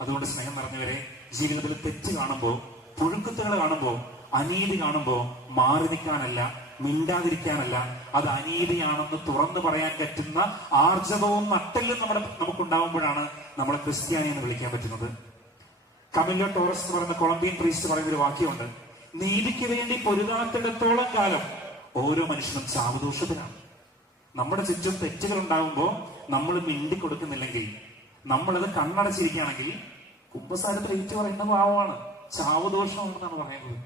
അതുകൊണ്ട് സ്നേഹം നിറഞ്ഞവരെ, ജീവിതത്തിൽ തെറ്റ് കാണുമ്പോ, പുഴുക്കുത്തുകൾ കാണുമ്പോ, അനീതി കാണുമ്പോ മാറി നിൽക്കാനല്ല, മിണ്ടാതിരിക്കാനല്ല, അത് അനീതിയാണെന്ന് തുറന്നു പറയാൻ പറ്റുന്ന ആർജവവും നട്ടെല്ലും നമുക്കുണ്ടാവുമ്പോഴാണ് നമ്മളെ ക്രിസ്ത്യാനി എന്ന് വിളിക്കാൻ പറ്റുന്നത്. കമില്ലോ ടോറസ് എന്ന് പറയുന്ന കൊളംബിയൻ പ്രീസ്റ്റ് പറയുന്ന ഒരു വാക്യമുണ്ട്: നീതിക്ക് വേണ്ടി പൊരുതാത്തിടത്തോളം കാലം ഓരോ മനുഷ്യനും ചാവുദോഷത്തിനാണ്. നമ്മുടെ ചുറ്റും തെറ്റുകൾ ഉണ്ടാകുമ്പോൾ നമ്മൾ മിണ്ടി കൊടുക്കുന്നില്ലെങ്കിൽ, നമ്മളത് കണ്ണടച്ചിരിക്കുകയാണെങ്കിൽ, കുമ്പസാരത്തിൽ ഏറ്റു പറയുന്ന ഭാവമാണ്, ചാവുദോഷമാണെന്നാണ് പറയുന്നത്.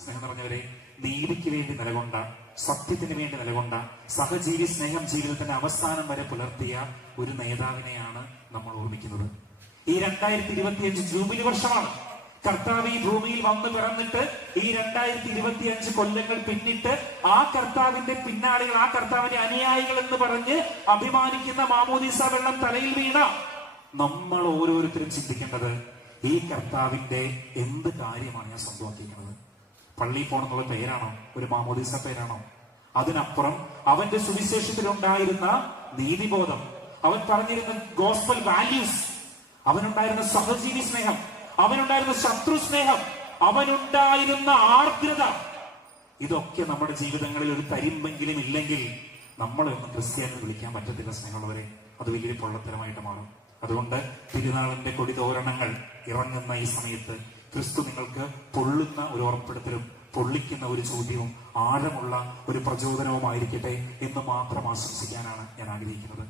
സ്നേഹം നിറഞ്ഞവരെ, നീതിക്ക് വേണ്ടി നിലകൊണ്ട, സത്യത്തിന് വേണ്ടി നിലകൊണ്ട, സഹജീവി സ്നേഹം ജീവിതത്തിന്റെ അവസാനം വരെ പുലർത്തിയ ഒരു നേതാവിനെയാണ് നമ്മൾ ഓർമ്മിക്കുന്നത്. ഈ 2025 ജൂബിലി വർഷമാണ്. കർത്താവ് ഈ ഭൂമിയിൽ വന്ന് പിറന്നിട്ട് ഈ 2025 കൊല്ലങ്ങൾ പിന്നിട്ട് ആ കർത്താവിന്റെ പിന്നാളികൾ, ആ കർത്താവിന്റെ അനുയായികൾ എന്ന് പറഞ്ഞ് അഭിമാനിക്കുന്ന മാമോദീസ വെള്ളം തലയിൽ വീണ നമ്മൾ ഓരോരുത്തരും ചിന്തിക്കേണ്ടത്, ഈ കർത്താവിന്റെ എന്ത് കാര്യമാണ് ഞാൻ സ്വന്തമാക്കിയിരിക്കുന്നത്? പള്ളിയിൽ പോകണമെന്നുള്ള പേരാണോ? ഒരു മാമോദീസ പേരാണോ? അതിനപ്പുറം അവന്റെ സുവിശേഷത്തിൽ ഉണ്ടായിരുന്ന നീതിബോധം, അവൻ പറഞ്ഞിരുന്ന ഗോസ്പൽ വാല്യൂസ്, അവനുണ്ടായിരുന്ന സഹജീവി സ്നേഹം, അവനുണ്ടായിരുന്ന ശത്രു സ്നേഹം, അവനുണ്ടായിരുന്ന ആർദ്രത, ഇതൊക്കെ നമ്മുടെ ജീവിതങ്ങളിൽ ഒരു തരിമ്പെങ്കിലും ഇല്ലെങ്കിൽ നമ്മളെ ഒന്നും ക്രിസ്ത്യാനി വിളിക്കാൻ പറ്റത്തില്ല. സ്നേഹമുള്ളവരെ, അത് വലിയൊരു പൊള്ളത്തരമായിട്ട് മാറും. അതുകൊണ്ട് തിരുനാളിന്റെ കൊടിതോരണങ്ങൾ ഇറങ്ങുന്ന ഈ സമയത്ത് ക്രിസ്തു നിങ്ങൾക്ക് പൊള്ളുന്ന ഒരു ഓർമ്മപ്പെടുത്തലും, പൊള്ളിക്കുന്ന ഒരു ചോദ്യവും, ആഴമുള്ള ഒരു പ്രചോദനവുമായിരിക്കട്ടെ എന്ന് മാത്രം ആശംസിക്കാനാണ് ഞാൻ ആഗ്രഹിക്കുന്നത്.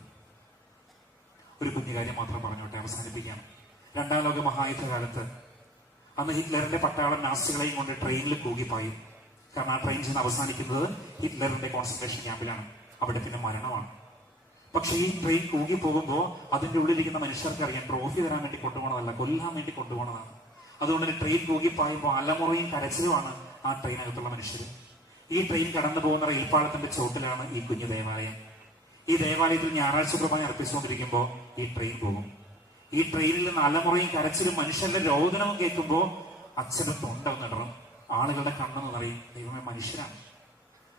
ഒരു കുഞ്ഞു കാര്യം മാത്രം പറഞ്ഞോട്ടെ, അവസാനിപ്പിക്കാം. 2ാം ലോക മഹായുദ്ധ കാലത്ത് അന്ന് ഹിറ്റ്ലറിന്റെ പട്ടാളം നാസികളെയും കൊണ്ട് ട്രെയിനിൽ കൂകിപ്പായും. കാരണം ആ ട്രെയിൻ ചെന്ന് അവസാനിക്കുന്നത് ഹിറ്റ്ലറിന്റെ കോൺസെൻട്രേഷൻ ക്യാമ്പിലാണ്. അവിടെ പിന്നെ മരണമാണ്. പക്ഷെ ഈ ട്രെയിൻ കൂകി പോകുമ്പോൾ അതിന്റെ ഉള്ളിലിരിക്കുന്ന മനുഷ്യർക്ക് അറിയാം, ട്രോഫി തരാൻ വേണ്ടി കൊണ്ടുപോകണതല്ല, കൊല്ലാൻ വേണ്ടി കൊണ്ടുപോകണതാണ്. അതുകൊണ്ട് തന്നെ ട്രെയിൻ കൂകിപ്പായുമ്പോൾ അലമുറയും കരച്ചിലുമാണ് ആ ട്രെയിനകത്തുള്ള മനുഷ്യർ. ഈ ട്രെയിൻ കടന്നു പോകുന്ന റെയിൽപ്പാളത്തിന്റെ ചോട്ടിലാണ് ഈ കുഞ്ഞു ദേവാലയം. ഈ ദേവാലയത്തിൽ ഞായറാഴ്ച കുർബാന അർപ്പിച്ചുകൊണ്ടിരിക്കുമ്പോൾ ഈ ട്രെയിൻ പോകും. ഈ ട്രെയിനിൽ നിന്ന് അലമുറയും കരച്ചിലും മനുഷ്യരുടെ രോദനവും കേൾക്കുമ്പോൾ അച്ഛന്റെ തൊണ്ട നിടറും, ആളുകളുടെ കണ്ണെന്ന് നിറയും. ദൈവമേ, മനുഷ്യരാണ്.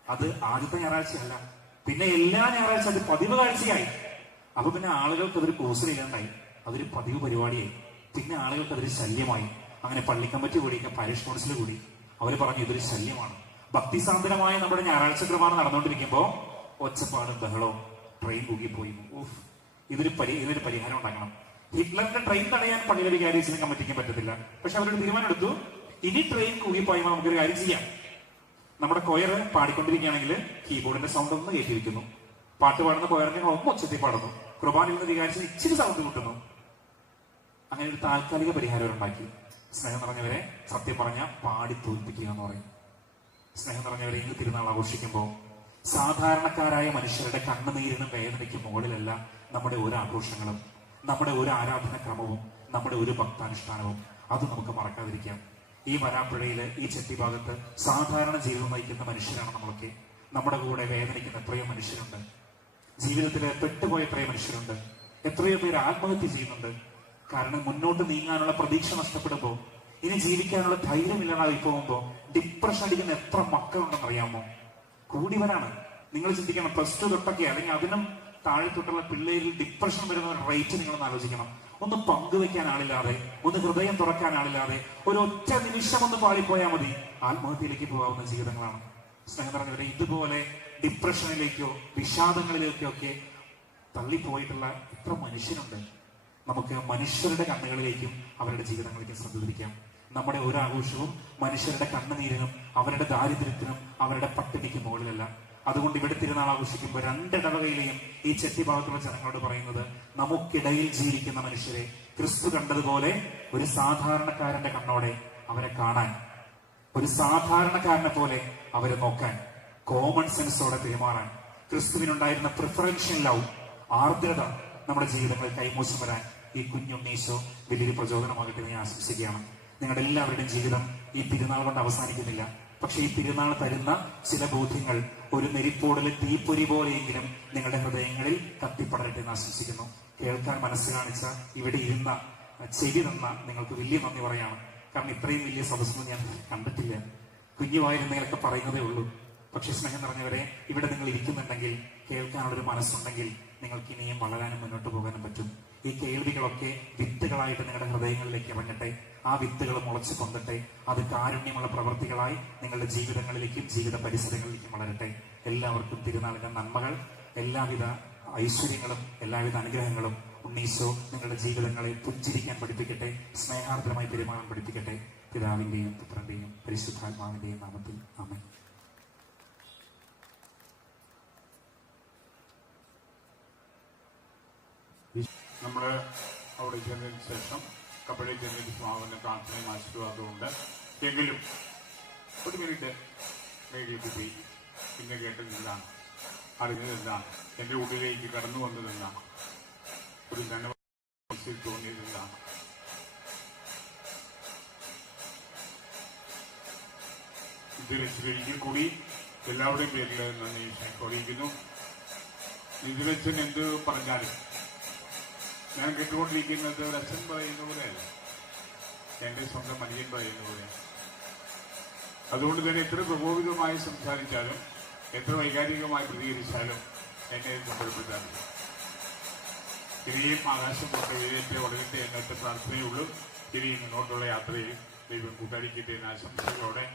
അത് ആദ്യത്തെ ഞായറാഴ്ചയല്ല, പിന്നെ എല്ലാ ഞായറാഴ്ച അത് പതിവ് കാഴ്ചയായി. അപ്പൊ പിന്നെ ആളുകൾക്ക് അതൊരു കൂസലില്ലാണ്ടായി, അതൊരു പതിവ് പരിപാടിയായി. പിന്നെ ആളുകൾക്ക് അതൊരു ശല്യമായി. അങ്ങനെ പള്ളി കമ്മിറ്റി കൂടി, പാരിഷ് കൗൺസിൽ കൂടി, അവർ പറഞ്ഞു ഇതൊരു ശല്യമാണ്. ഭക്തിസാന്ദ്രമായ നമ്മുടെ ഞായറാഴ്ച കുർബാന നടന്നുകൊണ്ടിരിക്കുമ്പോ ഒച്ചപ്പാടും ബഹളവും, ട്രെയിൻ കൂകിപ്പോയി. ഇതിനൊരു പരിഹാരം ഉണ്ടാക്കണം. ഹിറ്റ്ലറിന്റെ ട്രെയിൻ തടയാൻ പള്ളിയിലെ വികാരിച്ചിന് കമ്മിറ്റിക്കും പറ്റത്തില്ല. പക്ഷെ അവരൊരു തീരുമാനം എടുത്തു, ഇനി ട്രെയിൻ കൂകിപ്പോയുമ്പോൾ നമുക്കൊരു കാര്യം ചെയ്യാം. നമ്മുടെ കൊയർ പാടിക്കൊണ്ടിരിക്കുകയാണെങ്കിൽ കീബോർഡിന്റെ സൗണ്ട് ഒന്ന് കയറ്റി വെക്കുന്നു. പാട്ട് പാടുന്ന കൊയറിനെ ഒന്ന് ഒച്ചത്തിൽ പാടുന്നു. കുർബാനയിൽ നിന്ന് വികാരിച്ചിന് ഇച്ചിരി സൗണ്ട് കിട്ടുന്നു. അങ്ങനെ ഒരു താൽക്കാലിക പരിഹാരം ഉണ്ടാക്കി. സ്നേഹം നിറഞ്ഞവരെ, സത്യം പറഞ്ഞ പാടി തോൽപ്പിക്കുക എന്ന് പറയും. സ്നേഹം നിറഞ്ഞവരെ, ഇന്ന് തിരുനാൾ ആഘോഷിക്കുമ്പോൾ സാധാരണക്കാരായ മനുഷ്യരുടെ കണ്ണുനീരിനും വേദനയ്ക്കും മുകളിലല്ല നമ്മുടെ ഒരു ആഘോഷങ്ങളും, നമ്മുടെ ഒരു ആരാധനക്രമവും, നമ്മുടെ ഒരു ഭക്താനുഷ്ഠാനവും. അത് നമുക്ക് മറക്കാതിരിക്കാം. ഈ വരാപ്പുഴയില്, ഈ ചെത്തിഭാഗത്ത് സാധാരണ ജീവിതം നയിക്കുന്ന മനുഷ്യരാണ് നമ്മളൊക്കെ. നമ്മുടെ കൂടെ വേദനിക്കുന്ന എത്രയോ മനുഷ്യരുണ്ട്. ജീവിതത്തിൽ പെട്ടുപോയ എത്രയോ മനുഷ്യരുണ്ട്. എത്രയോ പേര് ആത്മഹത്യ ചെയ്യുന്നുണ്ട്. കാരണം മുന്നോട്ട് നീങ്ങാനുള്ള പ്രതീക്ഷ നഷ്ടപ്പെടുമ്പോൾ, ഇനി ജീവിക്കാനുള്ള ധൈര്യമില്ലാതായി പോകുമ്പോൾ ഡിപ്രഷൻ അടിക്കുന്ന എത്ര മക്കളുണ്ടെന്ന് അറിയാമോ? കൂടിവരാണ്. നിങ്ങൾ ചിന്തിക്കണം, +2 തൊട്ടൊക്കെ, അല്ലെങ്കിൽ അതിനും താഴെത്തൊട്ടുള്ള പിള്ളേരിൽ ഡിപ്രഷൻ വരുന്ന ഒരു റേറ്റ് നിങ്ങളൊന്ന് ആലോചിക്കണം. ഒന്ന് പങ്കുവെക്കാൻ ആളില്ലാതെ, ഒന്ന് ഹൃദയം തുറക്കാൻ ആളില്ലാതെ, ഒരു ഒറ്റ നിമിഷം ഒന്ന് പാളിപ്പോയാൽ മതി ആത്മഹത്യയിലേക്ക് പോകാവുന്ന ജീവിതങ്ങളാണ്. സ്നേഹം പറഞ്ഞവരെ, ഇതുപോലെ ഡിപ്രഷനിലേക്കോ വിഷാദങ്ങളിലേക്കോ ഒക്കെ തള്ളിപ്പോയിട്ടുള്ള എത്ര മനുഷ്യരുണ്ട്. നമുക്ക് മനുഷ്യരുടെ കണ്ണുകളിലേക്കും അവരുടെ ജീവിതങ്ങളിലേക്കും ശ്രദ്ധ തിരിക്കാം. നമ്മുടെ ഒരു ആഘോഷവും മനുഷ്യരുടെ കണ്ണുനീരിനും അവരുടെ ദാരിദ്ര്യത്തിനും അവരുടെ പട്ടിണിക്കും മുകളിലല്ല. അതുകൊണ്ട് ഇവിടെ തിരുനാൾ ആഘോഷിക്കുമ്പോൾ രണ്ടിടവകയിലെയും ഈ ചെട്ടിഭാഗത്തുള്ള ജനങ്ങളോട് പറയുന്നത്, നമുക്കിടയിൽ ജീവിക്കുന്ന മനുഷ്യരെ ക്രിസ്തു കണ്ടതുപോലെ ഒരു സാധാരണക്കാരന്റെ കണ്ണോടെ അവരെ കാണാൻ, ഒരു സാധാരണക്കാരനെ പോലെ അവരെ നോക്കാൻ, കോമൺ സെൻസോടെ പെരുമാറാൻ, ക്രിസ്തുവിനുണ്ടായിരുന്ന പ്രിഫറൻഷ്യൽ ലവ്, ആർദ്രത നമ്മുടെ ജീവിതങ്ങളിൽ കൈമോശം വരാൻ ഈ കുഞ്ഞുണ്ണീശോ വലിയൊരു പ്രചോദനമാകട്ടെ ഞാൻ ആശംസിക്കുകയാണ്. നിങ്ങളുടെ എല്ലാവരുടെയും ജീവിതം ഈ തിരുനാൾ കൊണ്ട് അവസാനിക്കുന്നില്ല. പക്ഷെ ഈ തിരുനാൾ തരുന്ന ചില ബോധ്യങ്ങൾ ഒരു നെരിപ്പോടിലെ തീപ്പൊരി പോലെയെങ്കിലും നിങ്ങളുടെ ഹൃദയങ്ങളിൽ കത്തിപ്പടരട്ടെ എന്ന് ആശംസിക്കുന്നു. കേൾക്കാൻ മനസ്സ് കാണിച്ച, ഇവിടെ ഇരുന്ന, ചെവി തന്ന നിങ്ങൾക്ക് വലിയ നന്ദി പറയാണ്. കാരണം ഇത്രയും വലിയ സദസ്സൊന്നും ഞാൻ കണ്ടിട്ടില്ല. കുഞ്ഞുവായിരുന്നതൊക്കെ പറയുന്നതേ ഉള്ളൂ. പക്ഷെ സ്നേഹം നിറഞ്ഞവരെ, ഇവിടെ നിങ്ങൾ ഇരിക്കുന്നുണ്ടെങ്കിൽ, കേൾക്കാനുള്ളൊരു മനസ്സുണ്ടെങ്കിൽ നിങ്ങൾക്ക് ഇനിയും വളരാനും മുന്നോട്ട് പോകാനും പറ്റും. ഈ കേൾവികളൊക്കെ വിത്തുകളായിട്ട് നിങ്ങളുടെ ഹൃദയങ്ങളിലേക്ക് ഇറങ്ങട്ടെ. ആ വിത്തുകൾ മുളച്ചു പൊന്തട്ടെ. അത് കാരുണ്യമുള്ള പ്രവൃത്തികളായി നിങ്ങളുടെ ജീവിതങ്ങളിലേക്കും ജീവിത പരിസരങ്ങളിലേക്കും വളരട്ടെ. എല്ലാവർക്കും തിരുനാളിന്റെ നന്മകൾ, എല്ലാവിധ ഐശ്വര്യങ്ങളും എല്ലാവിധ അനുഗ്രഹങ്ങളും ഉണ്ണീശോ നിങ്ങളുടെ ജീവിതങ്ങളെ പുഞ്ചിരിക്കാൻ പഠിപ്പിക്കട്ടെ, സ്നേഹാർദ്രമായി പെരുമാറാൻ പഠിപ്പിക്കട്ടെ. പിതാവിന്റെയും പുത്രന്റെയും പരിശുദ്ധാത്മാവിന്റെയും നാമത്തിൽ ആമേൻ. നമ്മൾ അവിടെ ചെന്നതിന് ശേഷം കപ്പലിൽ ചെന്നതിന് സ്വാഗതം പ്രാർത്ഥനയും ആശീർവാദമുണ്ട്. എങ്കിലും ഒരു മിനിറ്റ് റേഡിയോയിൽ പിന്നെ കേട്ടത് എന്താണ്, അറിഞ്ഞത് എന്താണ്, എൻ്റെ ഉള്ളിലേക്ക് കടന്നു വന്നത് എന്താണ്, ഒരു മനസ്സിൽ തോന്നിയത് എന്താണ്? ഇതിൽ കൂടി എല്ലാവരുടെയും പേരിൽ നന്ദി അറിയിക്കുന്നു. ഇതിലച്ഛൻ എന്ത് പറഞ്ഞാലും ഞാൻ കേട്ടുകൊണ്ടിരിക്കുന്നത് ഒരു അച്ഛൻ പറയുന്ന പോലെയല്ല, എൻ്റെ സ്വന്തം മനിയൻ പറയുന്ന പോലെയാണ്. അതുകൊണ്ട് തന്നെ എത്ര പ്രകോപിതമായി സംസാരിച്ചാലും എത്ര വൈകാരികമായി പ്രതികരിച്ചാലും എന്നെ കുറ്റപ്പെടുത്താറില്ല. ഇനിയും ആകാശം കൊണ്ട് എഴുന്നേറ്റ് വളരട്ടെ എന്നൊക്കെ പ്രാർത്ഥനയുള്ളൂ. ഇനിയും മുന്നോട്ടുള്ള യാത്രയിൽ ദൈവം കൂട്ടായിരിക്കട്ടെ എന്ന ആശംസകളോടെ